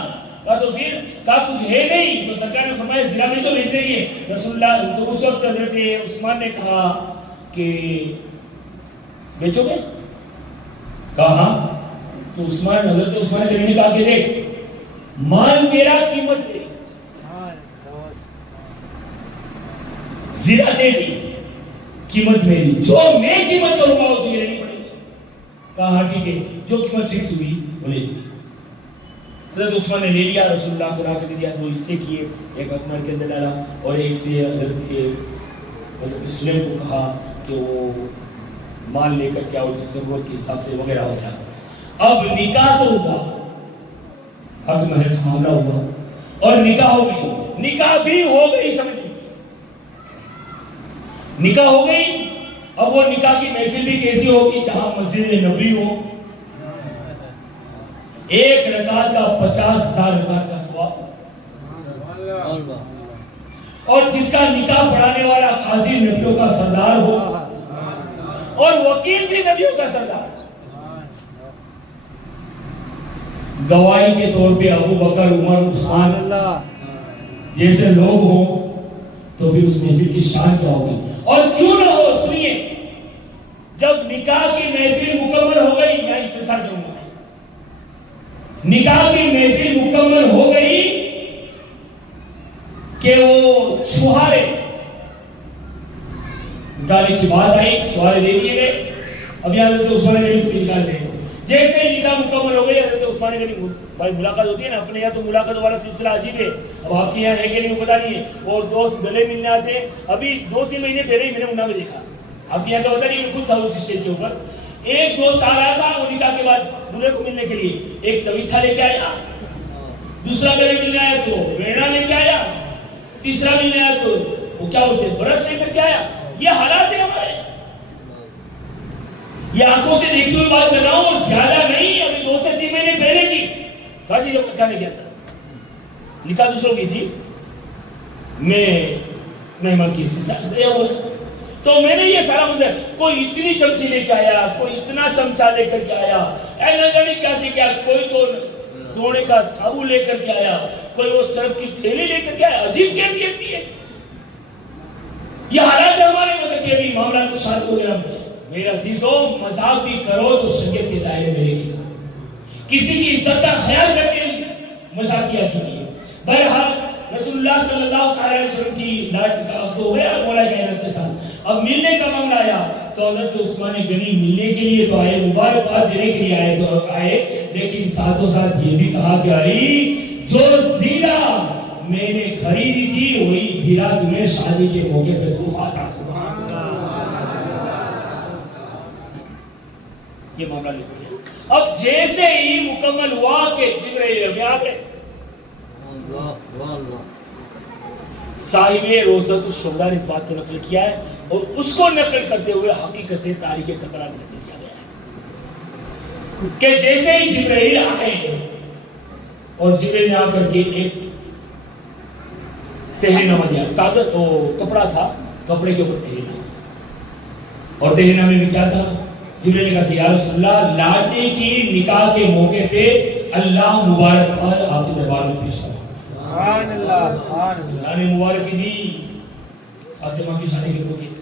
کہا تو پھر کہا کچھ ہے نہیں، تو سرکار نے فرمایا زیرا بھی تو بھیج دیں گے رسول اللہ۔ تو اس وقت حضرت عثمان نے کہا کہ بیچو گے؟ کہا ہاں۔ تو حضرت عثمان نے کہا کہ دیکھ مال تیرا قیمت میری، زیرا تیری قیمت میری، جو میں قیمت کروں گا وہ تجھے لینی پڑے گی۔ کہا ہاں ٹھیک ہے، جو قیمت فکس ہوئی وہ لے لی۔ حضرت عثمان نے لے لیا، رسول اللہ کو لا کے دے دیا، دو حصے کیے، ایک اکمر کے اندر ڈالا اور ایک سے حضرت سلیم کو کہا کہ وہ مال لے کر کیا ہوتی ضرورت کے حساب سے وغیرہ ہو جائے۔ اب نکاح تو ہوا، حق مہر کا معاملہ ہوا اور نکاح ہو گئی، نکاح بھی ہو گئی، سمجھ لیجیے نکاح ہو گئی۔ اب وہ نکاح کی محفل بھی کیسی ہوگی؟ جہاں مسجد نبوی ہو، ایک رکعت کا 50,000 رکعت کا ثواب، اور جس کا نکاح پڑھانے والا قاضی نبیوں کا سردار ہو اور وکیل بھی نبیوں کا سردار، گواہی کے طور پہ ابو بکر، عمر، عثمان جیسے لوگ ہوں، تو پھر اس محفل کی شان کیا ہوگی؟ اور کیوں نہ ہو، سنیے، جب نکاح کی محفل مکمل ہو گئی، میں اختصار کروں گا، نکاح کی محفل مکمل ہو گئی کہ وہ چھوہارے نکالنے کی بات آئی، چھوہارے دے دیے گئے۔ اب یہاں حضرت عثمان غنی کو نکال دے، جیسے نکاح مکمل ہو گئی، حضرت عثمان غنی بھائی ملاقات ہوتی ہے نا اپنے یہاں، تو ملاقات والا سلسلہ عجیب ہے، اب آپ کے یہاں ہے کہ نہیں پتا نہیں ہے، اور دوست گلے ملنے آتے ہیں۔ ابھی 2-3 مہینے پہلے ہی میں نے انہوں میں دیکھا، آپ کے یہاں کا پتا نہیں، میں خود تھا اس اسٹیج کے اوپر، ایک دوست آ رہا تھا وہ نکاح کے بعد دلہے کو ملنے کے لیے، ایک تویتھا لے کے آیا، دوسرا گلے ملنے آیا تو ویڑا لے کے آیا، تیسرا ملنے آیا تو وہ کیا ہوتے برس لے کر کے آیا۔ یہ حالات ہے ہمارے، یہ آنکھوں سے دیکھی ہوئی بات کر رہا ہوں، اور زیادہ نہیں، ابھی 2 سے 3 مہینے پہلے کی۔ کہا جی جب نکاح کیا تھا، نکاح دوسروں کی تھی، میں مہمان کی حصے تو میں نے یہ سارا منظر، کوئی اتنی چمچی لے کے آیا، کوئی اتنا چمچا لے کر کے آیا، اے نہ جانے کیا سے کیا، کوئی تو دھونے کا صابن لے کر کے آیا، کوئی وہ سرف کی تھیلی لے کر کے آیا، عجیب کیفیت تھی ہے۔ یہ حالات ہے ہمارے، مطلب کہ ابھی معاملہ تو شاد ہو گیا۔ میرے عزیزوں، مذاق بھی کرو تو شریعت کے دائرے میں رہے گا، کسی کی عزت کا خیال کرتے مذاق کیا کیجیے۔ بہرحال رسول اللہ صلی اللہ علیہ وسلم کی لاٹ کا عقد ہو گیا مولا کائنات کے ساتھ، اب ملنے کا معاملہ آیا تو حضرت عثمان غنی ملنے کے لیے تو آئے، مبارکباد دینے کے لیے آئے، لیکن ساتھ ساتھ یہ بھی کہا کہ علی، جو زیرا میں نے خریدی تھی وہی زیرا تمہیں شادی کے موقع پہ تحفہ عطا کروں۔ یہ معاملہ لکھ دیا۔ اب جیسے ہی مکمل ہوا کہ جبرائیل ابھی آ گئے، صاحب روضۃ الشہداء نے اس بات کو نقل کیا ہے، اور اس کو نقل کرتے ہوئے حقیقت تاریخ کربلا میں نقل کیا گیا ہے کہ جیسے ہی جبرائیل آئے، اور جبرائیل نے آ کر کے ایک تحریر دیا، کاغذ کپڑا تھا، کپڑے کے اوپر تحریر، اور تحریر میں کیا تھا؟ جبرائیل نے کہا کہ یا رسول اللہ، لاڈلی کی نکاح کے موقع پہ اللہ مبارکباد آپ کے دربار میں پیش کرا۔ سبحان اللہ، سبحان اللہ۔ اللہ نے مبارکی دی فاطمہ کی شادی کے موقع پہ،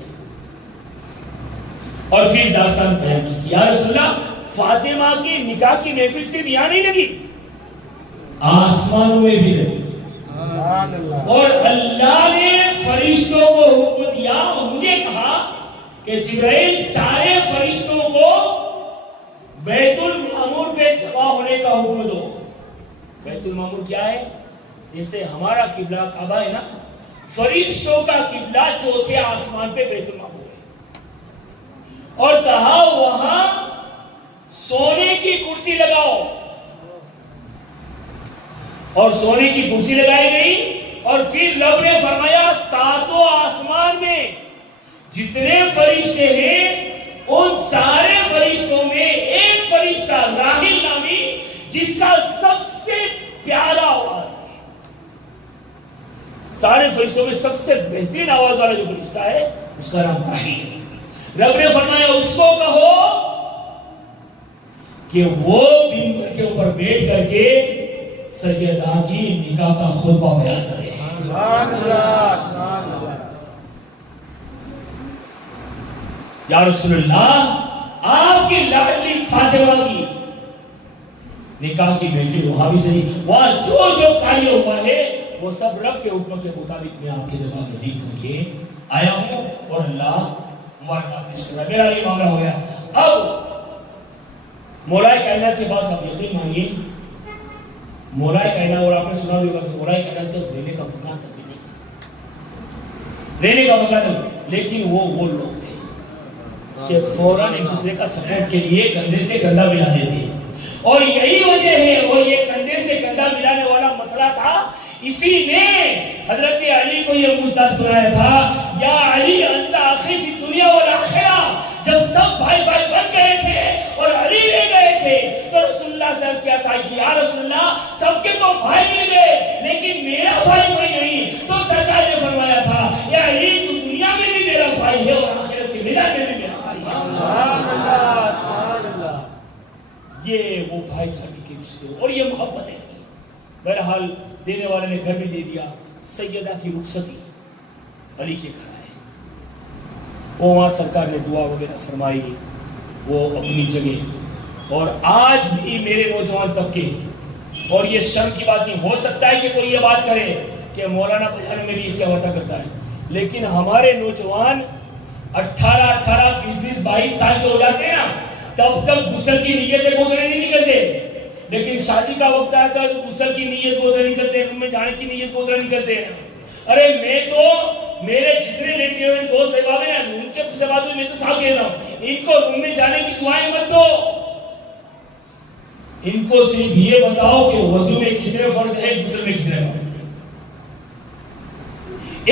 اور پھر داستان بیان کی کہ یا رسول اللہ، فاطمہ کی نکاح کی محفل صرف یہاں نہیں لگی، آسمانوں میں بھی لگی، اور اللہ نے فرشتوں کو حکم دیا اور مجھے کہا کہ جبرائیل سارے فرشتوں کو بیت المعمور پہ جمع ہونے کا حکم دو۔ بیت المعمور کیا ہے؟ جیسے ہمارا قبلہ کعبہ ہے نا، فرشتوں کا قبلہ چوتھے آسمان پہ بیت المعمور ہے، اور کہا وہاں سونے کی کرسی لگاؤ، اور سونے کی کرسی لگائی گئی، اور پھر پھر رب نے فرمایا ساتوں آسمان میں جتنے فرشتے ہیں ان سارے فرشتوں میں ایک فرشتہ راحیل نامی جس کا سب سے پیارا آواز ہے، سارے فرشتوں میں سب سے بہترین آواز والا جو فرشتہ ہے اس کا نام راحیل ہے۔ رب نے فرمایا اس کو کہو کہ وہ منبر کے اوپر بیٹھ کر کے سیدہ کی نکاح کا خطبہ بیان کرے۔ یا رسول اللہ، آپ کی لاڈلی فاطمہ کی نکاح کی محفل وہاں بھی صحیح، وہاں جو کاریہ ہوا ہے وہ سب رب کے حکم کے مطابق میں آپ کے دماغ میں لکھ کر کے آیا ہوں، اور اللہ مبارک پیش کر رہا ہے۔ میرا یہ معاملہ ہو گیا۔ اب مولا کائنات کے پاس آپ یقین مانگیے، مولا کائنات، اور آپ نے سنا بھی ہوگا کہ مولا کائنات کا رہنے کا مکان تک بھی نہیں تھا، رہنے کا مکان، لیکن وہ لوگ تھے کہ فوراً ایک دوسرے کا سپورٹ کے لیے کندھے سے کندھا ملا دیتے ہیں، اور یہی وجہ ہے، اور یہ کندھے سے کندھا ملانے والا مسئلہ تھا، اسی نے حضرت علی کو یہ مجدہ سنایا تھا، یا علی انت آخری فی دنیا والآخرہ۔ جب سب بھائی بھائی بن گئے تھے اور علی رہ گئے تھے تو رسول اللہ سے عرض کیا تھا کہ یا رسول اللہ سب کے تو بھائی مل گئے لیکن میرا بھائی کوئی نہیں، تو سرکار نے فرمایا تھا یا علی تو دنیا میں بھی میرا بھائی ہے اور آخرت کے میدان میں بھی میرا بھائی ہے۔ یہ وہ بھائی چارے کے رشتے اور یہ محبتیں تھی۔ بہرحال دینے والے نے گھر بھی دے دیا، سیدہ کی رخصتی علی کے گھر آئے، وہ وہاں سرکار نے دعا وغیرہ فرمائی، وہ اپنی جگہ۔ اور آج بھی میرے نوجوان طبقے، اور یہ شرم کی بات نہیں، ہو سکتا ہے کہ کوئی یہ بات کرے کہ مولانا پٹھان میں بھی اس کا وعدہ کرتا ہے، لیکن ہمارے نوجوان 18 20 22 سال کے ہو جاتے ہیں نا، تب تک غسل کی نیتیں گوزرے نہیں نکلتے، لیکن شادی کا وقت آتا ہے تو غسل کی نیت گوزرے نکلتے ہیں، روم میں جانے کی نیت گوزرے نکلتے ہیں۔ ارے میں تو میرے جتنے لیٹے ہوئے دوست احباب ہیں ان کے پیچھے بات میں تو صاحب کہہ رہا ہوں، ان کو روم میں جانے کی دعائیں مت دو، ان کو صرف یہ بتاؤ کہ وضو میں کتنے فرض ہے، غسل میں کتنے فرض ہے،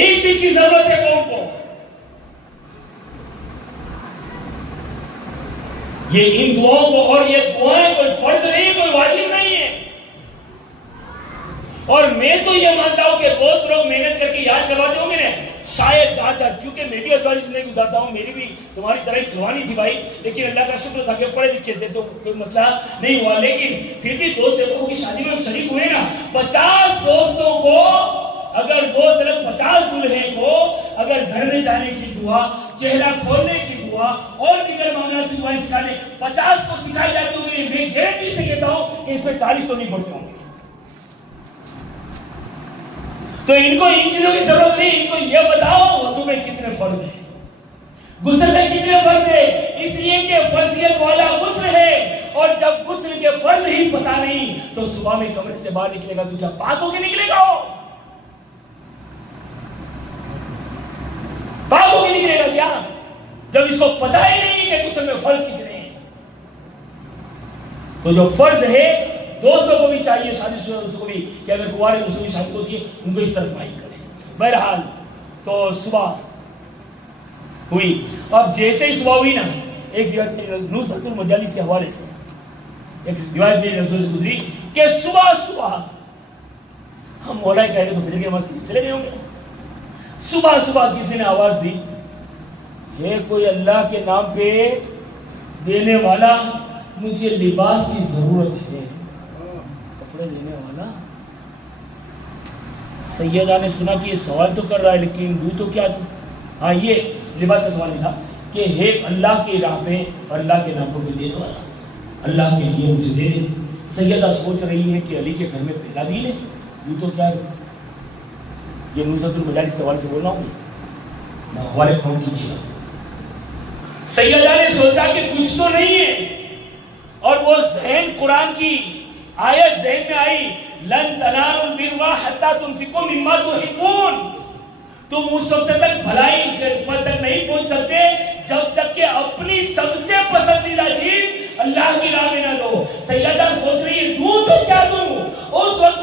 اس چیز کی ضرورت ہے قوم کو۔ یہ ان دعاؤں کو، اور یہ دعائیں کوئی فرض نہیں، کوئی واجب نہیں ہے، اور میں تو یہ مانتا ہوں کہ دوست لوگ محنت کر کے یاد کرواتے ہوں گے نا، شاید جہاں تک، کیونکہ میں بھی ازواجی زندگی گزارتا ہوں، میری بھی تمہاری طرح جوانی تھی بھائی، لیکن اللہ کا شکر تھا کہ پڑھے لکھے تھے تو کوئی مسئلہ نہیں ہوا، لیکن پھر بھی دوست لوگوں کی شادی میں ہم شریک ہوئے نا، 50 دوستوں کو اگر دوست لوگ 50 دلہے کو اگر گھر میں جانے کی دعا، چہرہ کھولنے کی دعا اور دیگر معاملات کی دعا سکھانے 50 کو سکھائی جاتی ہوں گی، میں گارنٹی سے کہتا ہوں کہ اس میں 40 تو نہیں پڑھتے ہوں گے۔ تو ان کو ان چیزوں کی ضرورت نہیں، ان کو یہ بتاؤ وضو میں کتنے فرض ہیں، غسل میں کتنے فرض ہے، اس لیے کہ فرضیت والا غسل ہے، اور جب غسل کے فرض ہی پتہ نہیں تو صبح میں کمرے سے باہر نکلے گا تو کیا پاک ہو کے نکلے گا، پاک ہو کے نکلے گا کیا، جب اس کو پتہ ہی نہیں کہ غسل میں فرض کتنے ہیں۔ تو جو فرض ہے دوستوں کو بھی چاہیے، شادی شدہ دوستوں کو بھی، کہ اگر کنوارے دوستوں کی شادی ہوتی ہے ان کو اس طرح مائل کریں۔ بہرحال تو صبح ہوئی، اب جیسے ہی صبح ہوئی نا، ایک روایت نصرت المجالس کے حوالے سے ایک روایت میرے رسول سے گزری کہ صبح ہم مولا کہہ رہے تو فجر کی نماز کے لیے چلے گئے ہوں گے، صبح کسی نے آواز دی، ہے کوئی اللہ کے نام پہ دینے والا، مجھے لباس کی ضرورت ہے، دینے والا۔ سیدہ نے سنا کہ یہ سوال تو کر رہا ہے لیکن دوں تو کیا دوں، ہاں یہ لباس کا سوال نہیں تھا کہ ہے اللہ کی راہ پہ اللہ کے نام کو بھی دینے والا، اللہ کے لیے مجھے دے دے۔ سیدہ سوچ رہی ہے کہ علی کے گھر میں پہلا دین ہے، دوں تو کیا دوں، یہ نصرت المجالس کے حوالے سے بول رہا ہوں، میں حوالے کون کیجیے گا۔ سیدہ نے سوچا کہ کچھ تو نہیں ہے، اور وہ ذہن قرآن کی آیت ذہن میں آئی، لن تنالوا البر حتى تنفقوا مما تحبون، تم اس وقت تک بھلائی پر تک نہیں پہنچ سکتے جب تک کہ اپنی سب سے پسندیدہ چیز اللہ کی راہ میں نہ دو۔ سیدہ سوچ رہی ہے دوں تو کیا دوں، اس وقت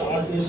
8-10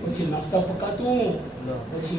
પછી નાસ્તા પકાતું, પછી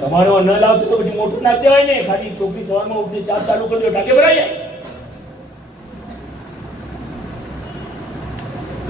તમારે ન લાવતો તો પછી મોટું નાખ દેવાય ને, ખાલી છોકરી સવારમાં ઉઠી ચાર ચાલુ કરી દો, ટાંકે ભરાઈ જાય।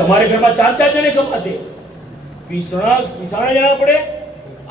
તમારે ઘરમાં 4-4 જણે કમાતે, પીસાણા જણા પડે,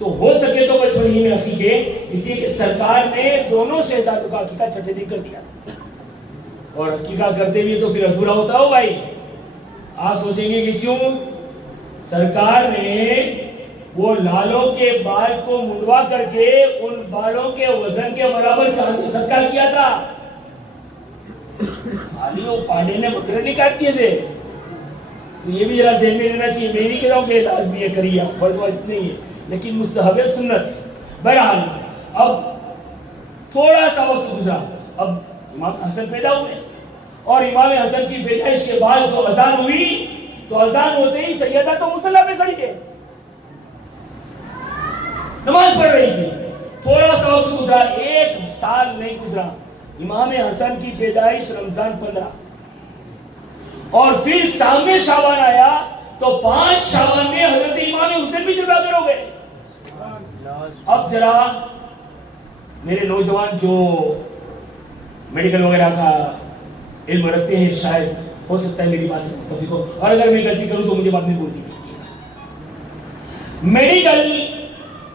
تو ہو سکے تو بچپن ہی میں عقیقے، اس لیے کہ سرکار نے دونوں شہزادوں کا عقیقہ چھٹے دن کر دیا، اور عقیقہ کرتے بھی تو پھر ادھورا ہوتا ہو بھائی. آپ سوچیں گے کہ کیوں؟ سرکار نے وہ لالوں کے بال کو منڈوا کر کے ان بالوں کے وزن کے برابر چاندی صدقہ کیا تھا. خالی وہ پانے نے بکرے نہیں کاٹ دیے تھے. تو یہ بھی ذرا ذہن میں لینا چاہیے. میں نہیں کہہ رہا ہوں کہ لازمی ہے کریے آپ، فرض واجب نہیں ہے، لیکن مستحب سنت ہے. بہرحال اب تھوڑا سا وقت گزرا، اب امام حسن پیدا ہوئے، اور امام حسن کی پیدائش کے بعد جو اذان ہوئی تو اذان ہوتے ہی سیدہ تو مصلی پہ کھڑی ہے، نماز پڑھ رہی تھی. تھوڑا سا وقت گزرا، 1 سال نہیں گزرا، امام حسن کی پیدائش رمضان 15، اور پھر سامنے شعبان آیا تو 5 شعبان میں حضرت امام حسین بھی جلوہ گر ہو گئے. اب ذرا میرے نوجوان جو میڈیکل وغیرہ کا علم رکھتے ہیں شاید ہو سکتا ہے میری بات سے متفق ہو، اور اگر میں غلطی کروں تو مجھے بعد میں بول دیجیے. میڈیکل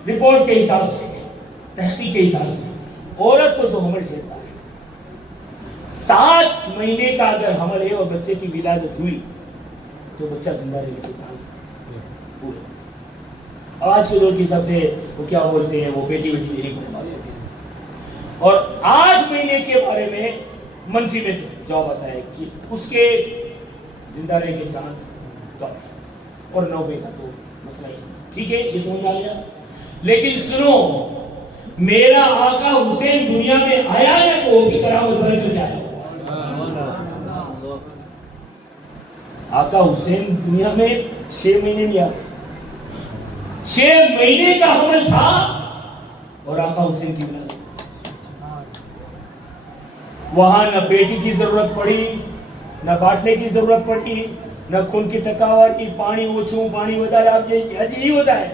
رپورٹ کے حساب سے، تحقیق کے حساب سے، عورت کو جو حمل ٹھہرتا ہے 7 مہینے کا اگر حمل ہے اور بچے کی ولادت ہوئی تو بچہ زندہ رہنے کے چانس پورے. آج کے دور کے حساب سے وہ کیا بولتے ہیں، وہ بیٹی نہیں پڑھ پاتے، اور 8 مہینے کے بارے میں منفی میں سے جواب آتا ہے کہ اس کے زندہ رہنے کے چانس کم ہے، اور 9 کا تو مسئلہ ہی. ٹھیک ہے، یہ سمجھ آ گیا. لیکن سنو، میرا آقا حسین دنیا میں آیا ہے تو وہ بھی کرامت بن کر آیا. آقا حسین دنیا میں 6 مہینے میں آیا، 6 مہینے کا حمل تھا اور آقا حسین کی ولادت. وہاں نہ پیٹی کی ضرورت پڑی، نہ باٹنے کی ضرورت پڑی، نہ خون کی ٹکاوٹ، پانی اوچھوں پانی بتا رہا. آپ یہی ہوتا ہے.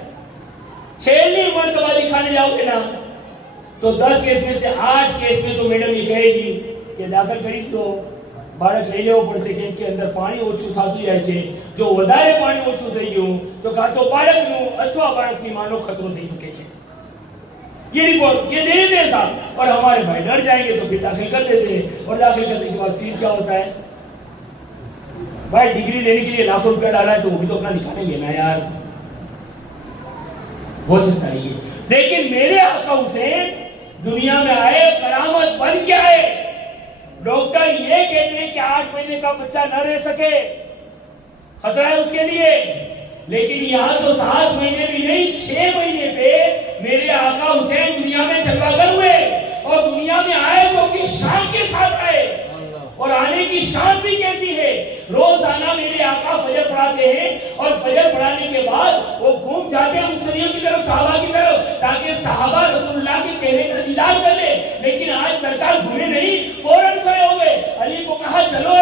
6 مرتبہ دکھانے جاؤ گے نا تو 10 کیس میں سے 8 کیس میں تو میڈم یہ کہے گی کہ داخل کری تو બાળક લઈ લેવો પડશે કેમ કે અંદર પાણી ઓછું થતું જાય છે. જો વધારે પાણી ઓછું થઈ ગયું તો કાં તો બાળકનું અથવા બાળકની માનો ખતરો થઈ શકે છે. یہ رپورٹ یہ دے دیتے ہیں صاحب، اور ہمارے بھائی ڈر جائیں گے تو پھر داخل کر دیتے ہیں، اور داخل کرنے کے بعد پھر کیا ہوتا ہے؟ بھائی ڈگری لینے کے لیے لاکھوں روپیہ ڈالا ہے تو وہ بھی تو اپنا دکھانے گے نا یار. ہو سکتا ہے یہ. لیکن میرے آقا حسین دنیا میں آئے، کرامت بن کے آئے. ڈاکٹر یہ کہتے ہیں کہ 8 مہینے کا بچہ نہ رہ سکے، خطرہ ہے اس کے لیے، لیکن یہاں تو 7 مہینے بھی نہیں 6 مہینے پہ میرے آقا حسین دنیا میں جلوہ گر ہوئے، اور دنیا میں آئے تو کی شان کے ساتھ آئے. اور آنے کی شان بھی کیسی ہے؟ روزانہ میرے آقا فجر پڑھاتے ہیں، اور فجر پڑھانے کے بعد وہ گھوم جاتے ہیں مختلف کی طرف، صحابہ کی طرف، تاکہ صحابہ رسول اللہ کے چہرے کا دیدار کر لے. لیکن آج سرکار گھومے نہیں، فوراً کھڑے ہوئے. علی کو کہا چلو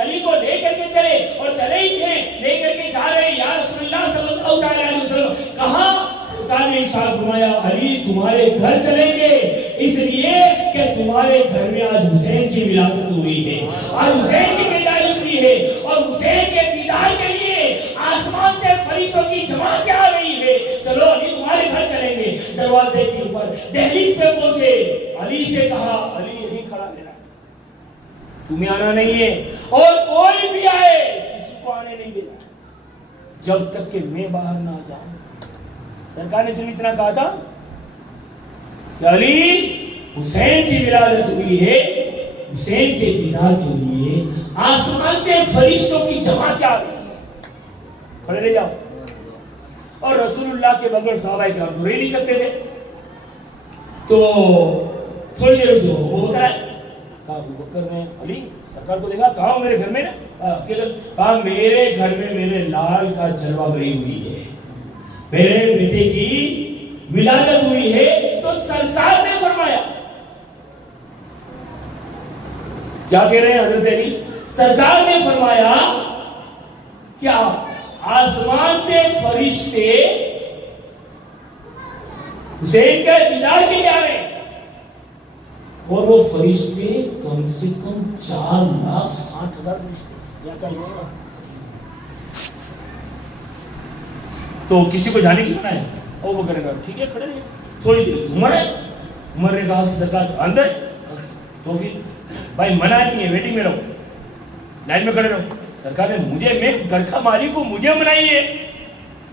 علی کو لے کر کے چلے، اور چلے ہی تھے، لے کر کے جا رہے یا رسول اللہ صلی اللہ علیہ وسلم. کہاں سرکار نے ارشاد فرمایا علی تمہارے گھر چلیں گے، اس لیے کہ تمہارے گھر میں آج حسین کی ولادت ہوئی ہے، آج حسین کی پیدائش ہوئی ہے، اور حسین کے دیدار کے لیے آسمان سے فرشتوں کی جماعت آ رہی ہے. چلو علی تمہارے گھر چلیں گے. دروازے کے اوپر دہلیز پہ پہنچے، علی سے کہا علی یہیں کھڑا رہنا، تمہیں آنا نہیں ہے، اور کوئی بھی آئے کسی کو آنے نہیں دینا جب تک کہ میں باہر نہ آ جاؤں. سرکار نے صرف اتنا کہا تھا کہ علی حسین کی ولادت ہوئی ہے، حسین کے دیدار کے لیے آسمان سے فرشتوں کی جماعت آ رہی ہے، کھڑے رہ جاؤ. اور رسول اللہ کے بغیر صحابہ کرام دور ہی نہیں سکتے تھے. تو تھوڑی دیر جو وہ بتا ہے کہا ابو بکر نے علی سرکار کو دیکھا، کہا میرے گھر میں نا، کہا میرے گھر میں میرے لال کا جلوہ گری ہوئی ہے، میرے بیٹے کی ولادت ہوئی ہے. تو سرکار نے فرمایا، کیا کہہ رہے ہیں حضرت علی؟ سرکار نے فرمایا کیا آسمان سے فرشتے حسین کا دیدار کے لیے آ رہے ہیں، اور وہ فرشتے کم سے کم 4,60,000 فرشتے یا 40,000. تو کسی کو جانے کی منع ہے؟ ابو بکر نے کہا ٹھیک ہے کھڑے رہیے. تھوڑی دیر عمر نے کہا کہ سرکار اندر. تو پھر بھائی منع نہیں ہے, ویٹنگ میں رہو, لائن میں کھڑے رہو. سرکار نے مجھے, میں گھر کا مالک کو مجھے منائی ہے,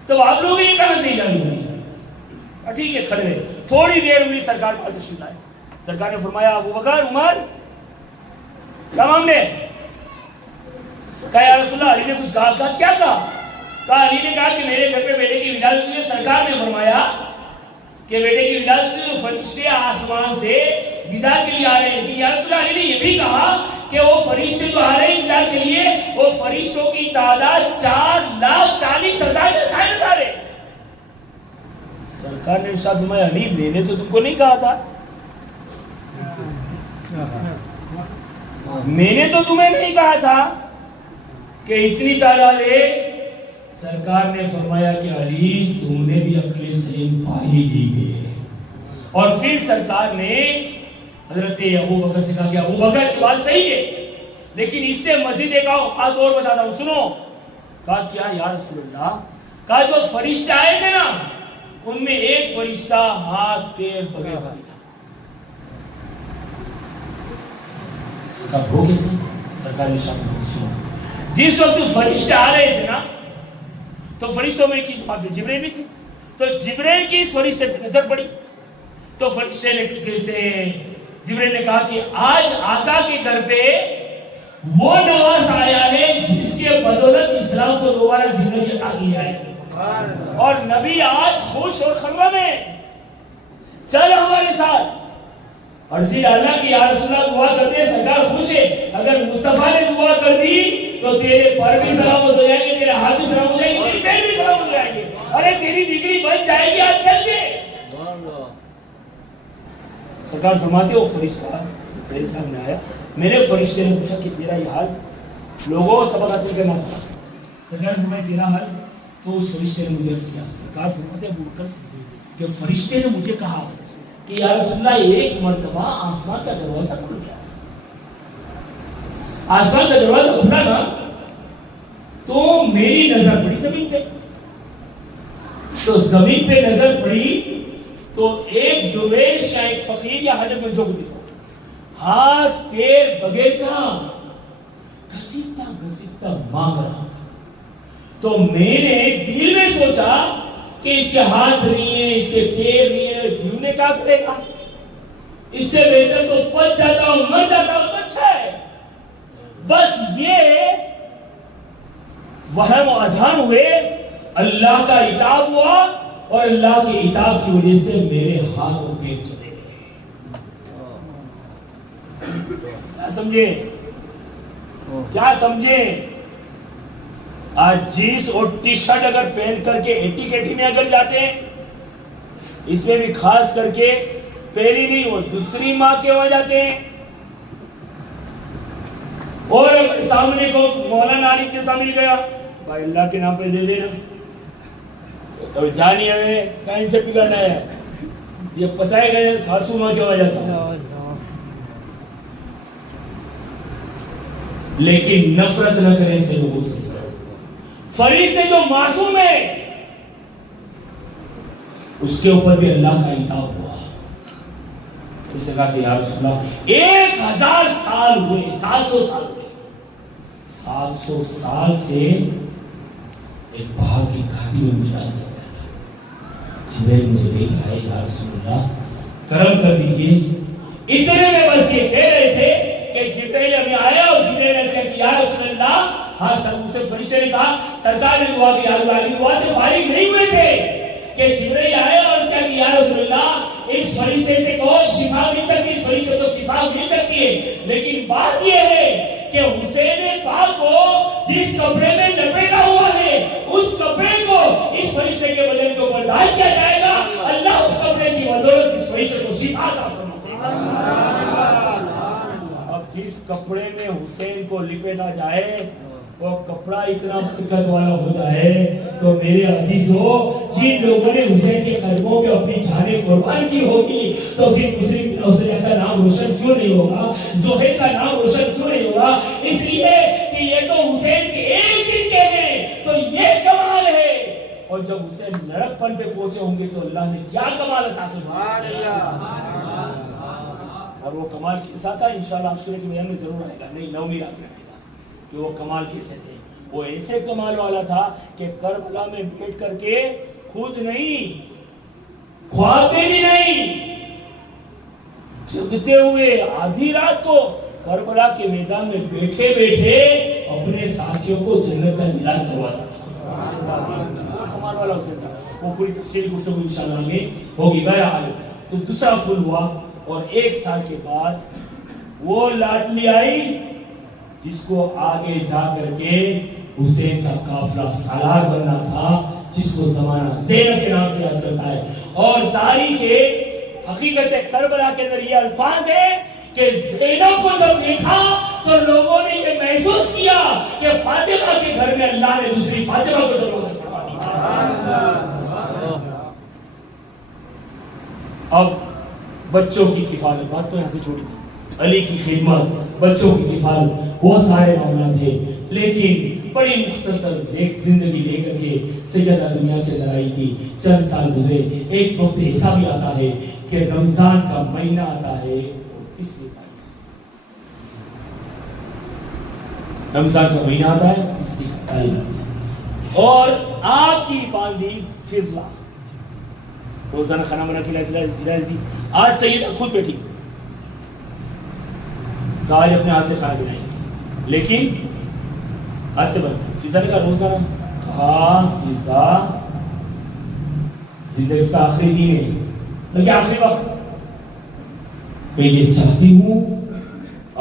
تو آپ لوگ یہ کہاں سے جانی ہوئی. ٹھیک ہے کھڑے رہے. تھوڑی دیر ہوئی, سرکار بات تشریف لائے. سرکار نے فرمایا ابو بکر عمر کیا معاملے. کہا یا رسول اللہ علی نے کچھ کہا. کیا کہا علی نے کہا کہ میرے گھر پہ بیٹے کی ولادت ہوئی ہے. سرکار نے فرمایا کہ بیٹے کی ولادت ہوئی, فرشتے آسمان سے دیدار کے لیے آ رہے ہیں. لیکن یا رسول اللہ علی نے یہ بھی کہا کہ وہ فرشتے جو آ رہے ہیں دیدار کے لیے, وہ فرشتوں کی تعداد 4,40,000 سے زائد آ رہے. سرکار نے ارشاد فرمایا علی میں نے تو تم کو نہیں کہا تھا, میں نے تو تمہیں نہیں کہا تھا کہ اتنی تعداد ہے. سرکار نے فرمایا کہ علی تم نے بھی عقل سلیم پا ہی لی ہے. اور پھر سرکار نے حضرت ابو بکر سے کہا کہ ابو بکر کی بات صحیح ہے, لیکن اس سے مزید ایک بات اور بتاتا ہوں, سنو. کہا کیا یا رسول اللہ. کہا جو فرشتے آئے تھے نا, ان میں ایک فرشتہ ہاتھ پیر بغیر خالی تھا. کہا وہ کیسے. سرکار نے سنو, جس وقت فرشتے آ رہے تھے نا, تو فرشتوں میں کی جبرائیل بھی تھی. تو جبرائیل کی اس فرشتے پہ نظر پڑی, تو فرشتے نے جبرائیل نے کہا کہ آج آقا کے گھر پہ وہ نواز آیا ہے جس کے بدولت اسلام کو دوبارہ زندگی عطا کی ہے, اور نبی آج خوش اور خرم ہے, چل ہمارے ساتھ. عرضی ڈالنا کہ یا رسول اللہ دعا کرتے ہیں, سرکار خوش ہے. اگر مصطفیٰ نے دعا کر دی تو تیرے پر بھی سلامت ہو جائیں گے, تیرے ہاتھ بھی سلامت ہو جائیں گے, تیری پیر بھی سلامت ہو جائیں گے. ارے تیری ڈگری بن جائے گی, آج چل دے. سرکار فرماتے وہ فرشتہ میرے سامنے آیا. میرے فرشتے نے پوچھا کہ تیرا یہ حال, لوگوں سبق حاصل کرنا تھا. سرکار فرمایا تیرا حال. تو اس فرشتے نے مجھے عرض کیا. سرکار فرماتے ابو بکر سے کہ فرشتے نے مجھے کہا کہ یا رسول اللہ ایک مرتبہ آسمان کا دروازہ کھل گیا. آسمان کا دروازہ کھلا نا, تو میری نظر پڑی زمین پہ. تو زمین پہ نظر پڑی تو ایک درویش یا ایک فقیر یا حاجت میں جو بھی ہاتھ پیر بغیر کا گھسیٹتا مانگ رہا. تو میں نے دل میں سوچا کہ اس کے ہاتھ نہیں ہے, اس کے پیر نہیں ہے, جیونے کا کرے گا. اس سے بہتر تو پچ جاتا ہوں, مر جاتا ہوں تو اچھا ہے. بس یہ وہم و اذہان ہوئے, اللہ کا عتاب ہوا, اور اللہ کے عتاب کی وجہ سے میرے ہاتھ اور پیر چلے گئے. کیا سمجھے, کیا سمجھے. آج جینس اور ٹی شرٹ اگر پہن کر کے ایٹی کیٹی میں اگر جاتے ہیں, اس میں بھی خاص کر کے پہلی نہیں وہ دوسری ماں کے وہاں جاتے ہیں, اور سامنے کو مولانا عارف کے سامنے گیا, بھائی اللہ کے نام پہ دے دینا, تو جانی ہمیں کہیں سے پکڑنا ہے, یہ پتہ ہے کہ ساسو ماں کے وہاں جاتا ہے. لیکن نفرت نہ کریں سے لوگوں سے. فرشتے جو معصوم ہے اس کے اوپر بھی اللہ کا عتاب ہوا. اس نے کہا کہ یا رسول اللہ 1000 سال ہوئے, 700 سال ہوئے, 700 سال سے ایک پہاڑ کی گھاٹی میں مجھے ڈال دیا گیا تھا. جبرائیل مجھے لے کے آئے, یا رسول اللہ کرم کر دیجئے. اتنے میں بس یہ کہہ رہے تھے کہ جبرائیل ابھی آیا, اور جبرائیل نے کہا کہ یا رسول اللہ, ہاں سر اسے فرشتے نے کہا سرکار نے دعا کی, علی دعا سے فارغ نہیں ہوئے تھے کہ جبرائیل آیا اور اس کا کہ یا رسول اللہ اس فرشتے سے کہو شفا مل سکتی, اس فرشتے کو شفا مل سکتی ہے. لیکن بات یہ ہے کہ حسین پاک کو جس کپڑے میں لپیٹا ہوا ہے اس کپڑے کو اس فرشتے کے بدن کے اوپر ڈال دیا جائے گا, اللہ اس کپڑے کی بدولت اس فرشتے کو شفا عطا فرمائے گا. اب جس کپڑے میں حسین کو لپیٹا جائے وہ کپڑا اتنا برکت والا ہو جائے تو میرے عزیزو, جن لوگوں نے حسین کے قدموں پہ اپنی جانیں قربان کی ہوگی تو پھر مسلم بن حسین کا نام روشن کیوں نہیں ہوگا, زہیر کا نام روشن کیوں نہیں ہوگا. اس لیے کہ یہ تو حسین کے ایک دن کے ہیں, تو یہ کمال ہے. اور اور جب اسے لڑک پن پہ پہنچے ہوں گے تو اللہ نے کیا کمال عطا فرمایا. اور وہ کمال کیسا تھا انشاءاللہ آپ سورہ کے بیان میں ضرور آئے گا. نہیں نومی رات میں آئے گا کہ وہ کمال کیسے تھے. وہ ایسے کمال والا تھا کہ کربلا میں بیٹھ کر کے خود نہیں, خواب میں بھی نہیں, جگتے ہوئے آدھی رات کو کربلا کے میدان میں بیٹھے بیٹھے اپنے ساتھیوں کو جنت کا دیدار کرواتا تھا. کمال والا اسے تھا. وہ پوری تفصیلی گفتگو انشاءاللہ میں ہوگی. بہرحال تو دوسرا پھول ہوا اور 1 سال کے بعد وہ لاڈلی آئی جس کو آگے جا کر کے حسین کا قافلہ سالار بننا تھا, جس کو زمانہ زینب کے نام سے یاد کرتا ہے. اور تاریخ حقیقت کربلا کے اندر یہ الفاظ ہے کہ زینب کو جب دیکھا تو لوگوں نے یہ محسوس کیا کہ فاطمہ کے گھر میں اللہ نے دوسری فاطمہ کو جب فرما دیا. اب بچوں کی کفالت, بات تو یہاں سے چھوڑی تھی, علی کی خدمت, بچوں کی کفالت, بہت سارے معاملات تھے. لیکن بڑی مختصر ایک زندگی لے کر کے سیدہ دنیا کے اندر آئی تھی. چند سال گزرے. ایک وقت ایسا بھی آتا ہے کہ رمضان کا مہینہ آتا ہے, رمضان کا مہینہ آتا ہے, تیسری تاریخ, اور آپ کی باندھی فضا روزانہ کھانا بنا کھلائی تھی. آج سیدہ خود بیٹھی, آج اپنے ہاتھ سے کھانا کھلائیں گے, لیکن آج سے بند. فضا نے کہا روزانہ, کہا فضا زندگی کا آخری دن ہے, بلکہ آخری وقت, میں یہ چاہتی ہوں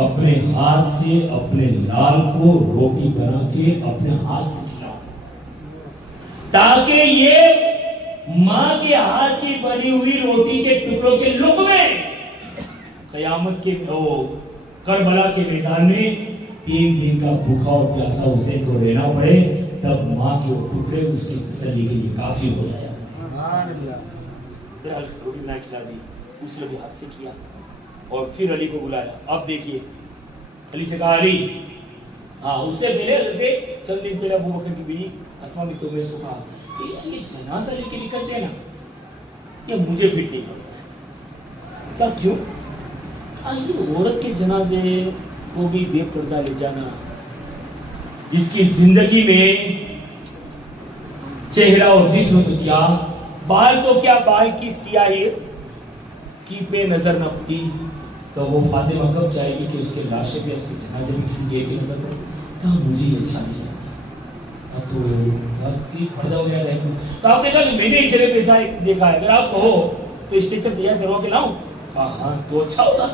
اپنے ہاتھ سے اپنے لال کو روٹی بنا کے اپنے ہاتھ سے کھلاؤ, تاکہ یہ ماں کے ہاتھ کی بنی ہوئی روٹی کے ٹکڑوں کے لقمے قیامت کے کربلا کے میدان میں 3 دن کا بھوکا اور پیاسا حسین کو رہنا پڑے, تب ماں کے وہ ٹکڑے اس کی تسلی کے لیے کافی ہو جائے. روٹی بنا کھلا دی, اس نے بھی ہاتھ سے کیا, اور پھر علی کو بلایا. اب دیکھیے, علی سے کہا علی, ہاں اس سے پہلے چند دن پہلے ابو بکر کی بیوی اسما بنت عمیس کو کہا کہ یہ جنازہ لے کے نکلتے ہیں نا, یہ مجھے فٹ نہیں کرتا. کہا کیوں؟ کہا یہ عورت کے جنازے کو بھی بے پردہ لے جانا, جس کی زندگی میں چہرہ اور جسم تو کیا, بال تو کیا, بال کی سیاہی کی پہ نظر نہ پڑی, تو وہ فاطمہ کب چاہے گی کہ اس کے لاشے پہ, اس کے جنازے میں کسی دیکھ کے نظر پڑے؟ کہا مجھے یہ اچھا نہیں لگتا. اب تو پردہ ہو گیا ہے. تو آپ نے کہا کہ میں نے ایک جگہ پیسہ دیکھا ہے, اگر آپ کہو تو اسٹیچر تیار کروا کے لاؤں. کہا ہاں تو اچھا ہوگا.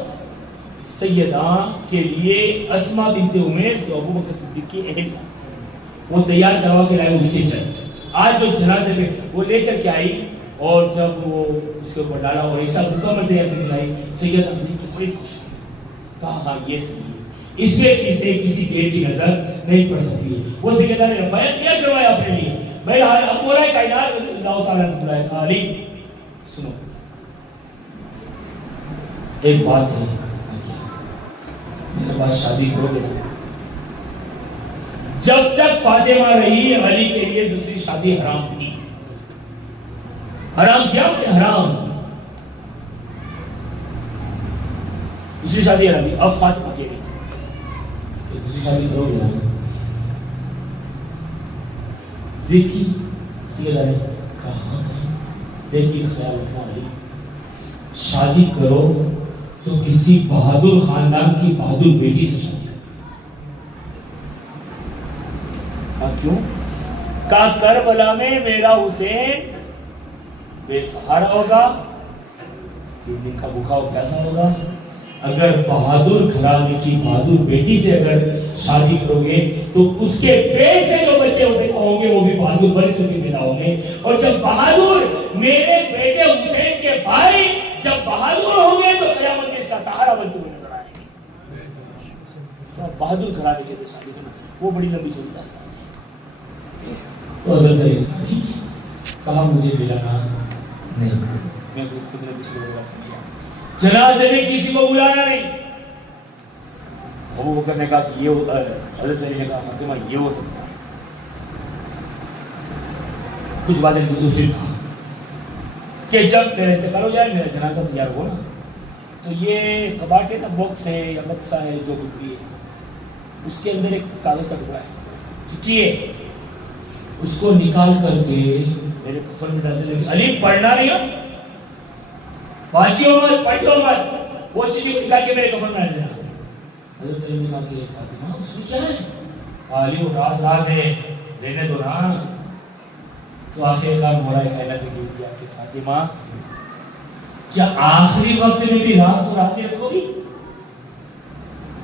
سیدہ کے لیے اسما بنت عمیس جو ابو بکر صدیق کی اہل, وہ تیار کروا کے لائے اسٹیچر. آج جو جنازے میں وہ لے کر کے آئی, اور جب وہ اس کے اوپر ڈالا اور ایسا مکمل تیار کر کے لائی, سیدہ دیکھ کے بڑی خوش ہوئی. کہا ہاں یہ صحیح ہے, اس میں کسی دیر کی نظر نہیں پڑ سکتی. وہ سیدہ نے رفایت کیا کروایا اپنے لیے. بھائی اب ہو رہا ہے کائنات اللہ تعالیٰ نے بلایا. کہا علی سنو, ایک بات ہے, میرے پاس شادی کرو گے. جب تک فاطمہ رہی علی کے لیے دوسری شادی حرام تھی. حرام کیا حرام, دوسری شادی حرام تھی. اب فاطمہ کہہ رہی تھی کہ دوسری شادی کرو گے. دیکھی سیدہ نے کہا لیکن خیال رکھنا علی, شادی کرو تو کسی بہادر خاندان کی بہادر بیٹی سے شادی کرو. کیوں؟ کہا کربلا میں میرا حسین بے سہارا ہوگا, 3 دن کا بھوکا اور پیاسا ہوگا. اگر بہادر گھرانے کی بہادر بیٹی سے اگر شادی کرو گے تو اس کے پیٹ سے جو بچے ہوں گے وہ بھی بہادر بن کر کے پیدا ہوں گے. اور جب بہادر میرے بیٹے حسین کے بھائی جب بہادر ہوں گے تو قیامت میں اس کا سہارا بنتے ہوئے نظر آئیں گے. بہادر گھرانے کے لیے شادی کرنا وہ بڑی لمبی چوڑی داستان ہے. تو حضرت علی نے کہا مجھے ملانا نہیں, میں خود نے کسی کو کیا جنازے میں کسی کو بلانا نہیں. ابو بکر نے کہا کہ یہ ہوتا ہے. حضرت علی نے کہا فاطمہ یہ ہو سکتا ہے. کچھ باتیں کی پھر کہا کہ جب میرا انتقال ہو جائے، میرا جنازہ تیار ہو نا، تو یہ کباٹ ہے نا، باکس ہے یا بکسا ہے جو کچھ بھی ہے، اس کے اندر ایک کاغذ کا ٹکڑا ہے، چٹھی ہے، اس کو نکال کر کے میرے کفن میں ڈالنے لگے. علی پڑھنا نہیں ہو، واچیو مت، پڑھیو مت، وہ چٹھی کو نکال کے میرے کفن میں ڈال دینا. حضرت علی نے کہا کہ فاطمہ اس میں کیا ہے؟ علی وہ راز ہے، لینے دو نا. تو آخر کار مولا کائنات نے کہہ دیا کہ فاطمہ کیا آخری وقت میں بھی راز کو راز رکھو گی؟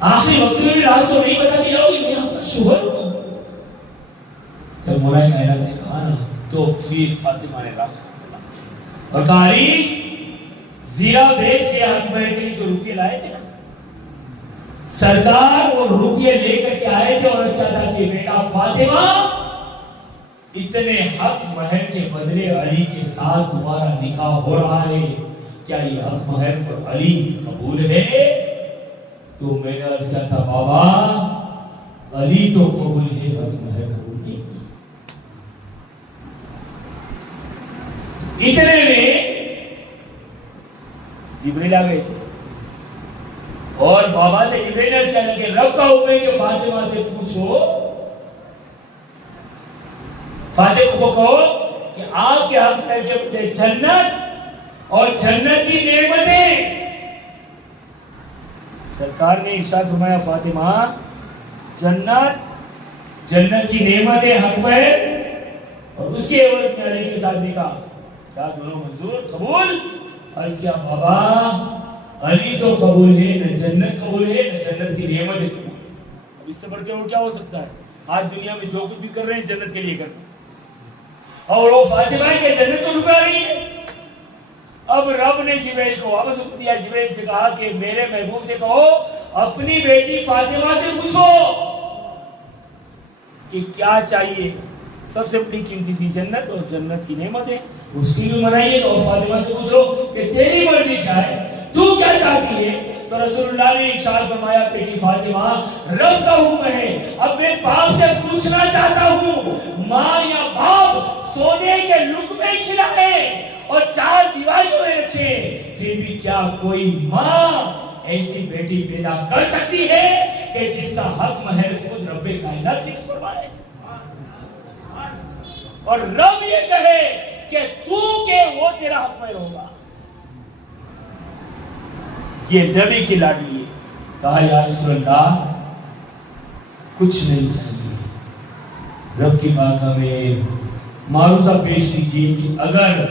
آخری وقت میں بھی راز کو نہیں بتا کے جاؤ گی؟ میں آپ کا شوہر ہوں. جب مولا کائنات نے کہا نا تو پھر فاطمہ نے راز کو بولا اور کہا علی زیرہ بیچ کے حق بیٹھ کے لیے جو روپیے لائے تھے نا، سرکار وہ روپیے لے کر کے آئے تھے اور کہا تھا کہ بیٹا فاطمہ اتنے حق مہر کے بدلے علی کے ساتھ تمہارا نکاح ہو رہا ہے، کیا یہ حق مہر پر علی قبول ہے؟ تو میں نے عرض کیا تھا بابا علی تو قبول ہے، حق مہر قبول نہیں. اتنے میں جبریل آ گئے تھے اور بابا سے جبریل نے عرض کیا کہ رب کا حکم ہے کہ فاطمہ سے پوچھو، فاطمہ کو کہو کہ آپ کے حق میں جو جنت اور جنت کی نعمتیں. سرکار نے ارشاد فرمایا فاطمہ جنت کی نعمتیں حق میں اور اس کے عوض میں علی کے ساتھ نکاح، کیا دونوں منظور قبول؟ عرض کیا بابا علی تو قبول ہے، نہ جنت قبول ہے نہ جنت کی نعمتیں قبول ہے. اب اس سے بڑھ کے اور کیا ہو سکتا ہے؟ آج دنیا میں جو کچھ بھی کر رہے ہیں جنت کے لیے کر رہے ہیں اور وہ فاطمہ کے جنت کو ڈھکا رہی ہے. اب رب نے جبریل کو واپس حکم دیا، جبریل سے کہا کہ میرے محبوب سے کہو اپنی بیٹی فاطمہ سے پوچھو کہ کیا چاہیے. سب سے بڑی قیمتی تھی جنت اور جنت کی نعمتیں، اس کی بھی منائیے. اور فاطمہ سے پوچھو کہ تیری مرضی کیا ہے، تو کیا چاہتی ہے؟ تو رسول اللہ نے ارشاد فرمایا بیٹی فاطمہ رب کا حکم ہے، اب میں باپ سے پوچھنا چاہتا ہوں ماں یا باپ سونے کے لقمے کھلائے اور چار دیواریوں میں رکھے، پھر بھی کیا کوئی ماں ایسی بیٹی پیدا کر سکتی ہے کہ جس کا حق مہر خود رب کائنات فکس فرمائے اور رب یہ کہے کہ تو کہ وہ تیرا حق مہر ہوگا؟ یہ نبی کی لاڈلی ہے. کہا یا رسول اللہ کچھ نہیں چاہیے، رب کی بارگاہ میں معروضہ پیش کیجیے کہ اگر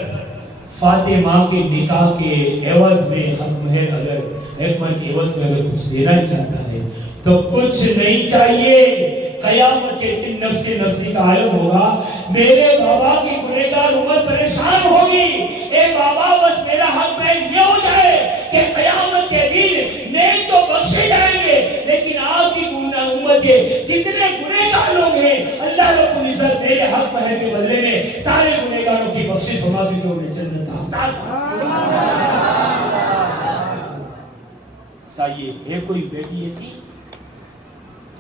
فاطمہ کے نکاح کے عوض میں حق مہر اگر حکمت کے عوض میں اگر کچھ دینا چاہتا ہے تو کچھ نہیں چاہیے. قیامت کے دن نفسی نفسی کا عالم ہوگا، میرے بابا کی گنہگار امت پریشان ہوگی. اے بابا بس میرا حق مہر یہ ہو جائے کہ قیامت کے دن نیک تو بخشے جائیں گے لیکن آپ کی امت کے جتنے گنہگار لوگ ہیں اللہ رب العزت میرے حق مہر کے بدلے میں سارے گنہگاروں کی بخشش فرما دے گا، انہیں جنت تائیے. ہے کوئی بیٹی ایسی؟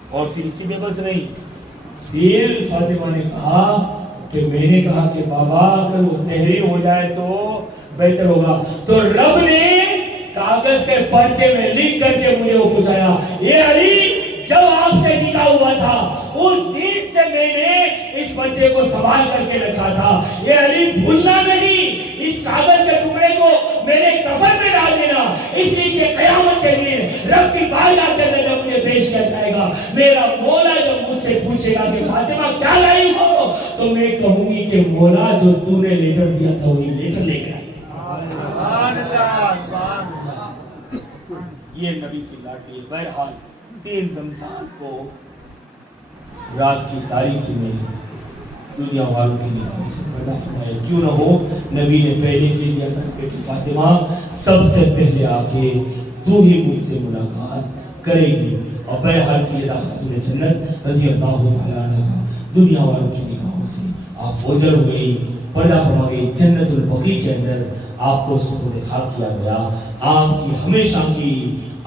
اور پھر اسی میں بس نہیں، پھر فاطمہ نے کہا کہ میں نے کہا کہ بابا اگر وہ تحریر ہو جائے تو بہتر ہوگا. تو رب نے کاغذ کے پرچے میں لکھ کر کے مجھے وہ پوچھایا، اے علی جب آپ سے نکاح ہوا تھا اس دن سے میں نے اس بچے کو سنبھال کر کے رکھا تھا، یہ علی بھولنا نہیں، اس کاغذ کے ٹکڑے کو میرے کفن میں ڈال دینا، اس لیے کہ قیامت کے دن رب کی بارگاہ کے اندر جب مجھے پیش کیا جائے گا میرا مولا جب مجھ سے پوچھے گا کہ فاطمہ کیا لائی ہو تو میں کہوں گی کہ مولا جو تو نے لیٹر دیا تھا وہی لیٹر لے کر آئی. یہ نبی کی لاڈلی. بہرحال 3 رمضان کو رات کی تاریکی میں دنیا والوں کی نگاہوں سے پردہ فرمایا. کیوں نہ ہو نبی نے پہلے کہہ دیا تھا بیٹی فاطمہ سب سے پہلے آ کے تو ہی مجھ سے ملاقات کرے گی. اور بہرحال سیدہ خاتون جنت رضی اللہ تعالیٰ عنہا دنیا والوں کی نگاہوں سے آپ اوجھل ہو گئی، پردہ فرما گئی. جنت البقیع کے اندر آپ کو سپرد خاک کیا گیا. آپ کی ہمیشہ کی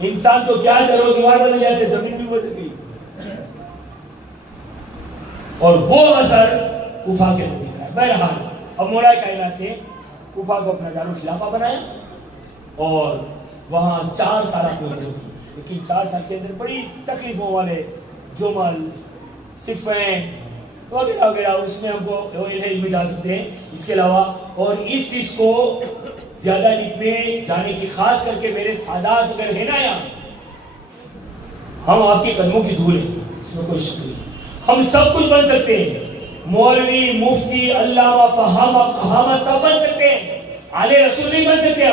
انسان تو کیا کرو دیوار بدل جاتے, زمین بھی بدل گئی. اور وہ اثر کوفہ کے اندر دکھا ہے. بہرحال اب مولا کائنات نے کوفہ کو اپنا دارالخلافہ بنایا اور وہاں 4 سال کی عمر تھی. لیکن 4 سال کے اندر بڑی تکلیفوں والے جمل, صفین وغیرہ وغیرہ, اس میں ہم کو علم میں جا سکتے ہیں. اس کے علاوہ اور اس چیز کو زیادہ لکھنے جانے کی, خاص کر کے میرے سادات اگر ہے نا یہاں, ہم آپ کے قدموں کی دھول ہیں, اس میں کوئی شک نہیں. ہم سب کچھ بن سکتے ہیں, مولوی, مفتی, علامہ, فہامہ, کہامہ سب بن سکتے ہیں. آلے رسول نہیں بن سکتے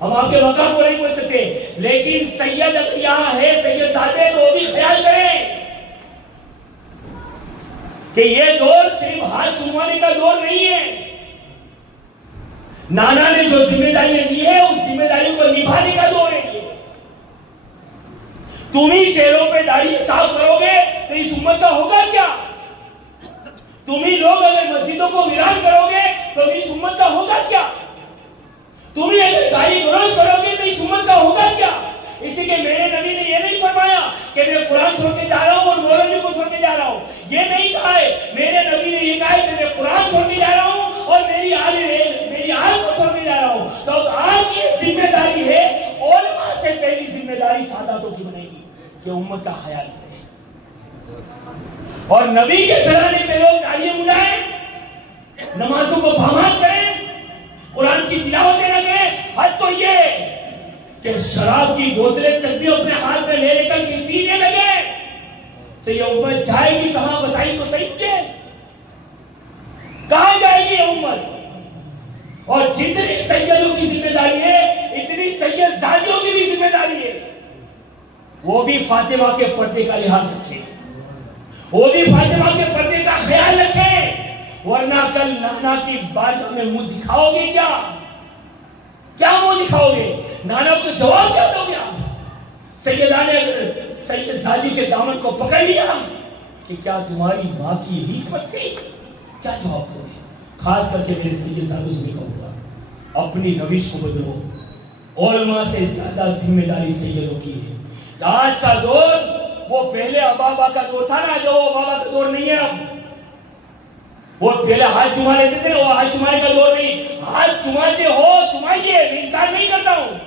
ہم آپ کے مقام کو نہیں پہنچ سکتے. لیکن سید اگر یہاں ہے, سید زادے, تو وہ بھی خیال کریں کہ یہ دور صرف ہاتھ چموانے کا دور نہیں ہے. نانا نے جو ذمہ داریاں دی ہے اس ذمہ داریوں کو نبھانے کا دور ہے. تم ہی چہروں پہ داڑھی صاف کرو گے تو اس امت کا ہوگا کیا؟ تم ہی لوگ اگر مسجدوں کو ویران کرو گے تو اس امت کا ہوگا کیا؟ تم ہی اگر گالی گلوچ کرو گے تو اس امت کا ہوگا کیا؟ اسی کہ میرے نبی نے یہ نہیں فرمایا کہ میں قرآن چھوڑ کے جا رہا ہوں اور مولوی کو چھوڑ کے جا رہا ہوں. یہ نہیں کہا ہے. میرے نبی نے یہ کہا ہے کہ میں قرآن چھوڑ کے جا رہا ہوں اور میری آل کو چھوڑ کے جا رہا ہوں. تو اب آج یہ ذمہ داری ہے, علماء سے پہلی ذمہ داری ساداتوں کی بنے گی کہ امت کا خیال کریں. اور نبی کے گھرانے کے لوگ داڑھیاں منڈائیں, نمازوں کو پامال کریں, قرآن کی تلاوتیں نہ کریں. حد تو یہ کہ شراب کی بوتلیں تک بھی اپنے ہاتھ میں لے لے کر کے پینے لگے, تو یہ امت جائے گی کہاں؟ بتائی تو صحیح مجھے, کہاں جائے گی یہ امت؟ اور جتنی سیدوں کی ذمہ داری ہے اتنی سید زادیوں کی بھی ذمہ داری ہے. وہ بھی فاطمہ کے پردے کا لحاظ رکھیں, وہ بھی فاطمہ کے پردے کا خیال رکھیں, ورنہ کل نانا کی بارگاہ میں منہ دکھاؤ گے کیا؟ کیا منہ دکھاؤ گے؟ نانا کو جواب کیا دو گے؟ سیدہ نے اگر سید زادی کے دامن کو پکڑ لیا کہ کیا تمہاری ماں کی یہی صفت تھی, کیا جواب دو گے؟ خاص کر کے میرے سید زادوں سے کہوں گا, اپنی روش کو بدلو. علماء سے زیادہ ذمہ داری سیدوں کی ہے. آج کا دور وہ پہلے ابابا کا دور تھا نا, جو ابابا کا دور نہیں ہے. اب وہ پہلے ہاتھ چما لیتے تھے, وہ ہاتھ چمانے کا دور نہیں. ہاتھ چماتے ہو چمائیے, میں انکار نہیں کرتا ہوں,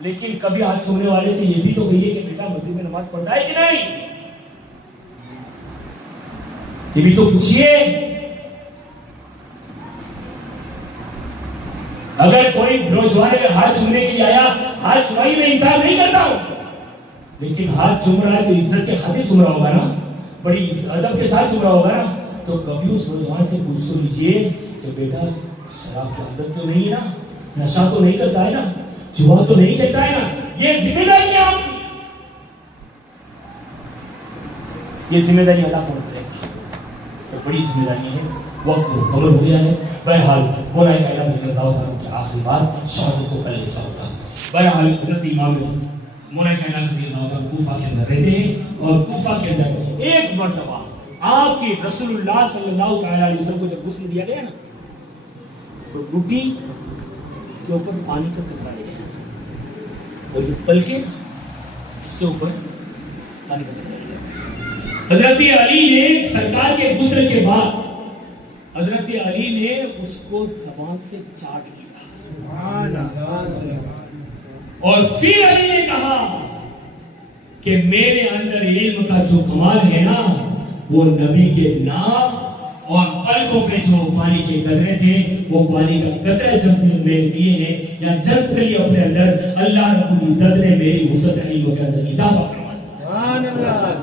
لیکن کبھی ہاتھ چومنے والے سے یہ بھی تو کہیے کہ بیٹا مسجد میں نماز پڑھتا ہے کہ نہیں, یہ بھی تو پوچھئے. اگر کوئی نوجوان اگر ہاتھ چومنے کے لیے آیا, ہاتھ چمائی, میں انکار نہیں کرتا ہوں, لیکن ہاتھ چوم رہا ہے تو عزت کے خاطر چوم رہا ہوگا نا, بڑی ادب کے ساتھ چوم رہا ہوگا نا. تو کبھی اس نوجوان سے پوچھ تو لیجئے کہ بیٹا شراب کی عادت تو نہیں ہے نا, نشہ تو نہیں کرتا ہے نا, جوا تو نہیں کہتا ہے نا. یہ ذمہ داری ہے آپ کی, یہ ذمہ داری ادا کون کرے گا؟ تو بڑی ذمہ داری ہے. وقت مکمل ہو گیا ہے. بہرحال مولا کائنات رضی اللہ عنہ کی آخری بات شہادت کو کل لکھا ہوگا. بہرحال حضرت امام مولا کائنات رضی اللہ عنہ کوفہ کے اندر رہتے ہیں, اور کوفہ کے اندر ایک مرتبہ آپ کی رسول اللہ صلی اللہ علیہ وسلم کو جب غسل دیا گیا نا, تو ڈوٹی کے اوپر پانی کا قطرہ لے گیا تھا, اور یہ پلکے اس کے اوپر پانی کا قطرہ لے گیا. حضرت علی نے سرکار کے غسل کے بعد حضرت علی نے اس کو زبان سے چاٹ لیا, اور پھر علی نے کہا کہ میرے اندر علم کا جو کمال ہے نا, وہ نبی کے ناف اور پلکوں پہ جو پانی کے قطرے تھے, وہ پانی کا قطرہ جب سے میں لیے ہیں یا جذب کے لیے اپنے اندر, اللہ رب العزت نے میری وسعت علم کے اندر اضافہ فرما دیا. سبحان اللہ.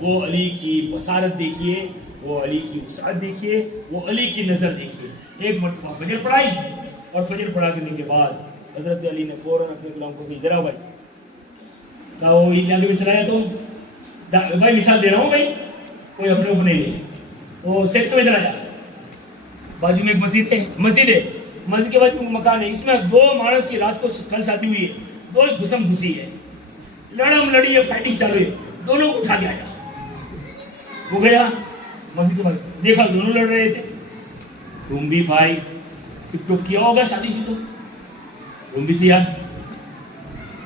وہ علی کی بصارت دیکھیے, وہ علی کی وسعت دیکھیے, وہ علی کی نظر دیکھیے. ایک مرتبہ فجر پڑھائی, اور فجر پڑھا کرنے کے بعد حضرت علی نے فوراً اپنے غلام کو کہا, ذرا بھائی, کہا وہ علاقے میں چلایا تو بھائی مثال دے رہا ہوں بھائی, کوئی اپنے اوپر نہیں لے, وہ سیکٹر میں چلا جا, بازو میں ایک مسجد ہے, مسجد کے بعد مکان ہے, اس میں 2 مانس کی رات کو کل شادی ہوئی ہے, 2 گھسم گھسی ہے, لڑم لڑی ہے, فائٹنگ چل رہی ہے, دونوں کو اٹھا کے آیا. وہ گیا مسجد کے بعد, دیکھا دونوں لڑ رہے تھے. تم بھی بھائی ٹک ٹک کیا ہوگا شادی سے, تو تم بھی تھی یار,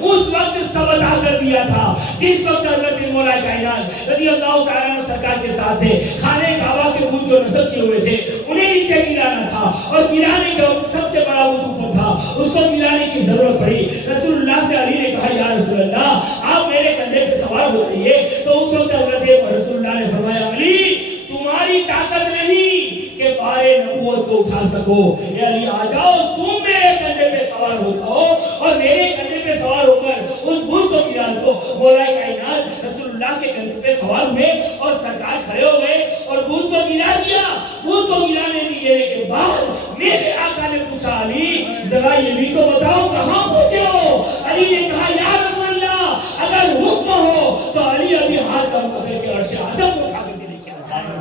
اس وقت سب عطا کر دیا تھا جس وقت حضرت مولا کائنات رضی اللہ تعالیٰ عنہ سرکار کے ساتھ تھے. خانہ کعبہ کے بت جو نصب کیے ہوئے تھے انہیں نیچے گرانا تھا اور گرانے کے وقت سب سے بڑا بت اوپر تھا, اس کو گرانے کی ضرورت پڑی. رسول اللہ سے علی نے کہا یا رسول اللہ آپ میرے کندھے پہ سوار ہو جائیے. تو اس وقت حضرت رسول اللہ نے فرمایا علی تمہاری طاقت نہیں کہ بار نبوت کو اٹھا سکو, اے علی آ جاؤ تم میرے کندھے پہ سوار ہو جاؤ اور میرے کندھے پہ سوار ہو کر اس بت کو گرا دو. مولا کائنات رسول اللہ کے کندھے پہ سوار ہوئے اور سرکار کھڑے ہو گئے اور بت کو گرا دیا. بت کو گرانے دینے کے بعد میرے آقا نے پوچھا علی ذرا یہ بھی تو بتاؤ کہاں پہنچے ہو. علی نے کہا یا رسول اللہ اگر حکم ہو تو علی ابھی ہاتھ کر کے عرش اعظم کو اٹھا کے لے کے آتا ہے.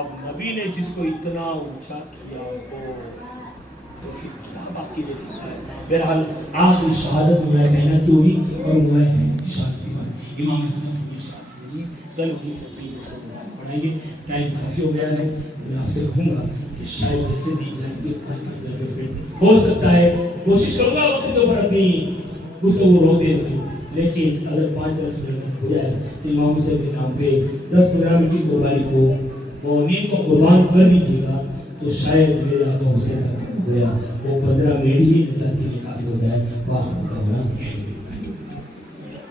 اب نبی نے جس کو اتنا اونچا کیا ہو تو پھر کیا باقی رہ سکتا ہے. بہرحال آخری شہادت مولا کائنات کی ہوئی اور مولا کائنات کی شہادت کی بات امام حسن کی شہادت کی کل ہی سے پڑھائیں گے. ٹائم کافی ہو گیا ہے. میں آپ سے کہوں گا کہ شاید جیسے بھی ہو سکتا ہے کوشش کروں گا وقت کے اوپر اپنی گفتگو روکے رکھیں, لیکن اگر 5-10 منٹ ہو جائے تو امام حسین کے نام پہ 10-15 منٹ کی قربانی کو مومن کو قربان کر دیجیے گا تو شاید میرے آقا حسین کا کام ہو گیا وہ 15 منٹ ہی نجات کے لیے کافی ہو جائے. واہ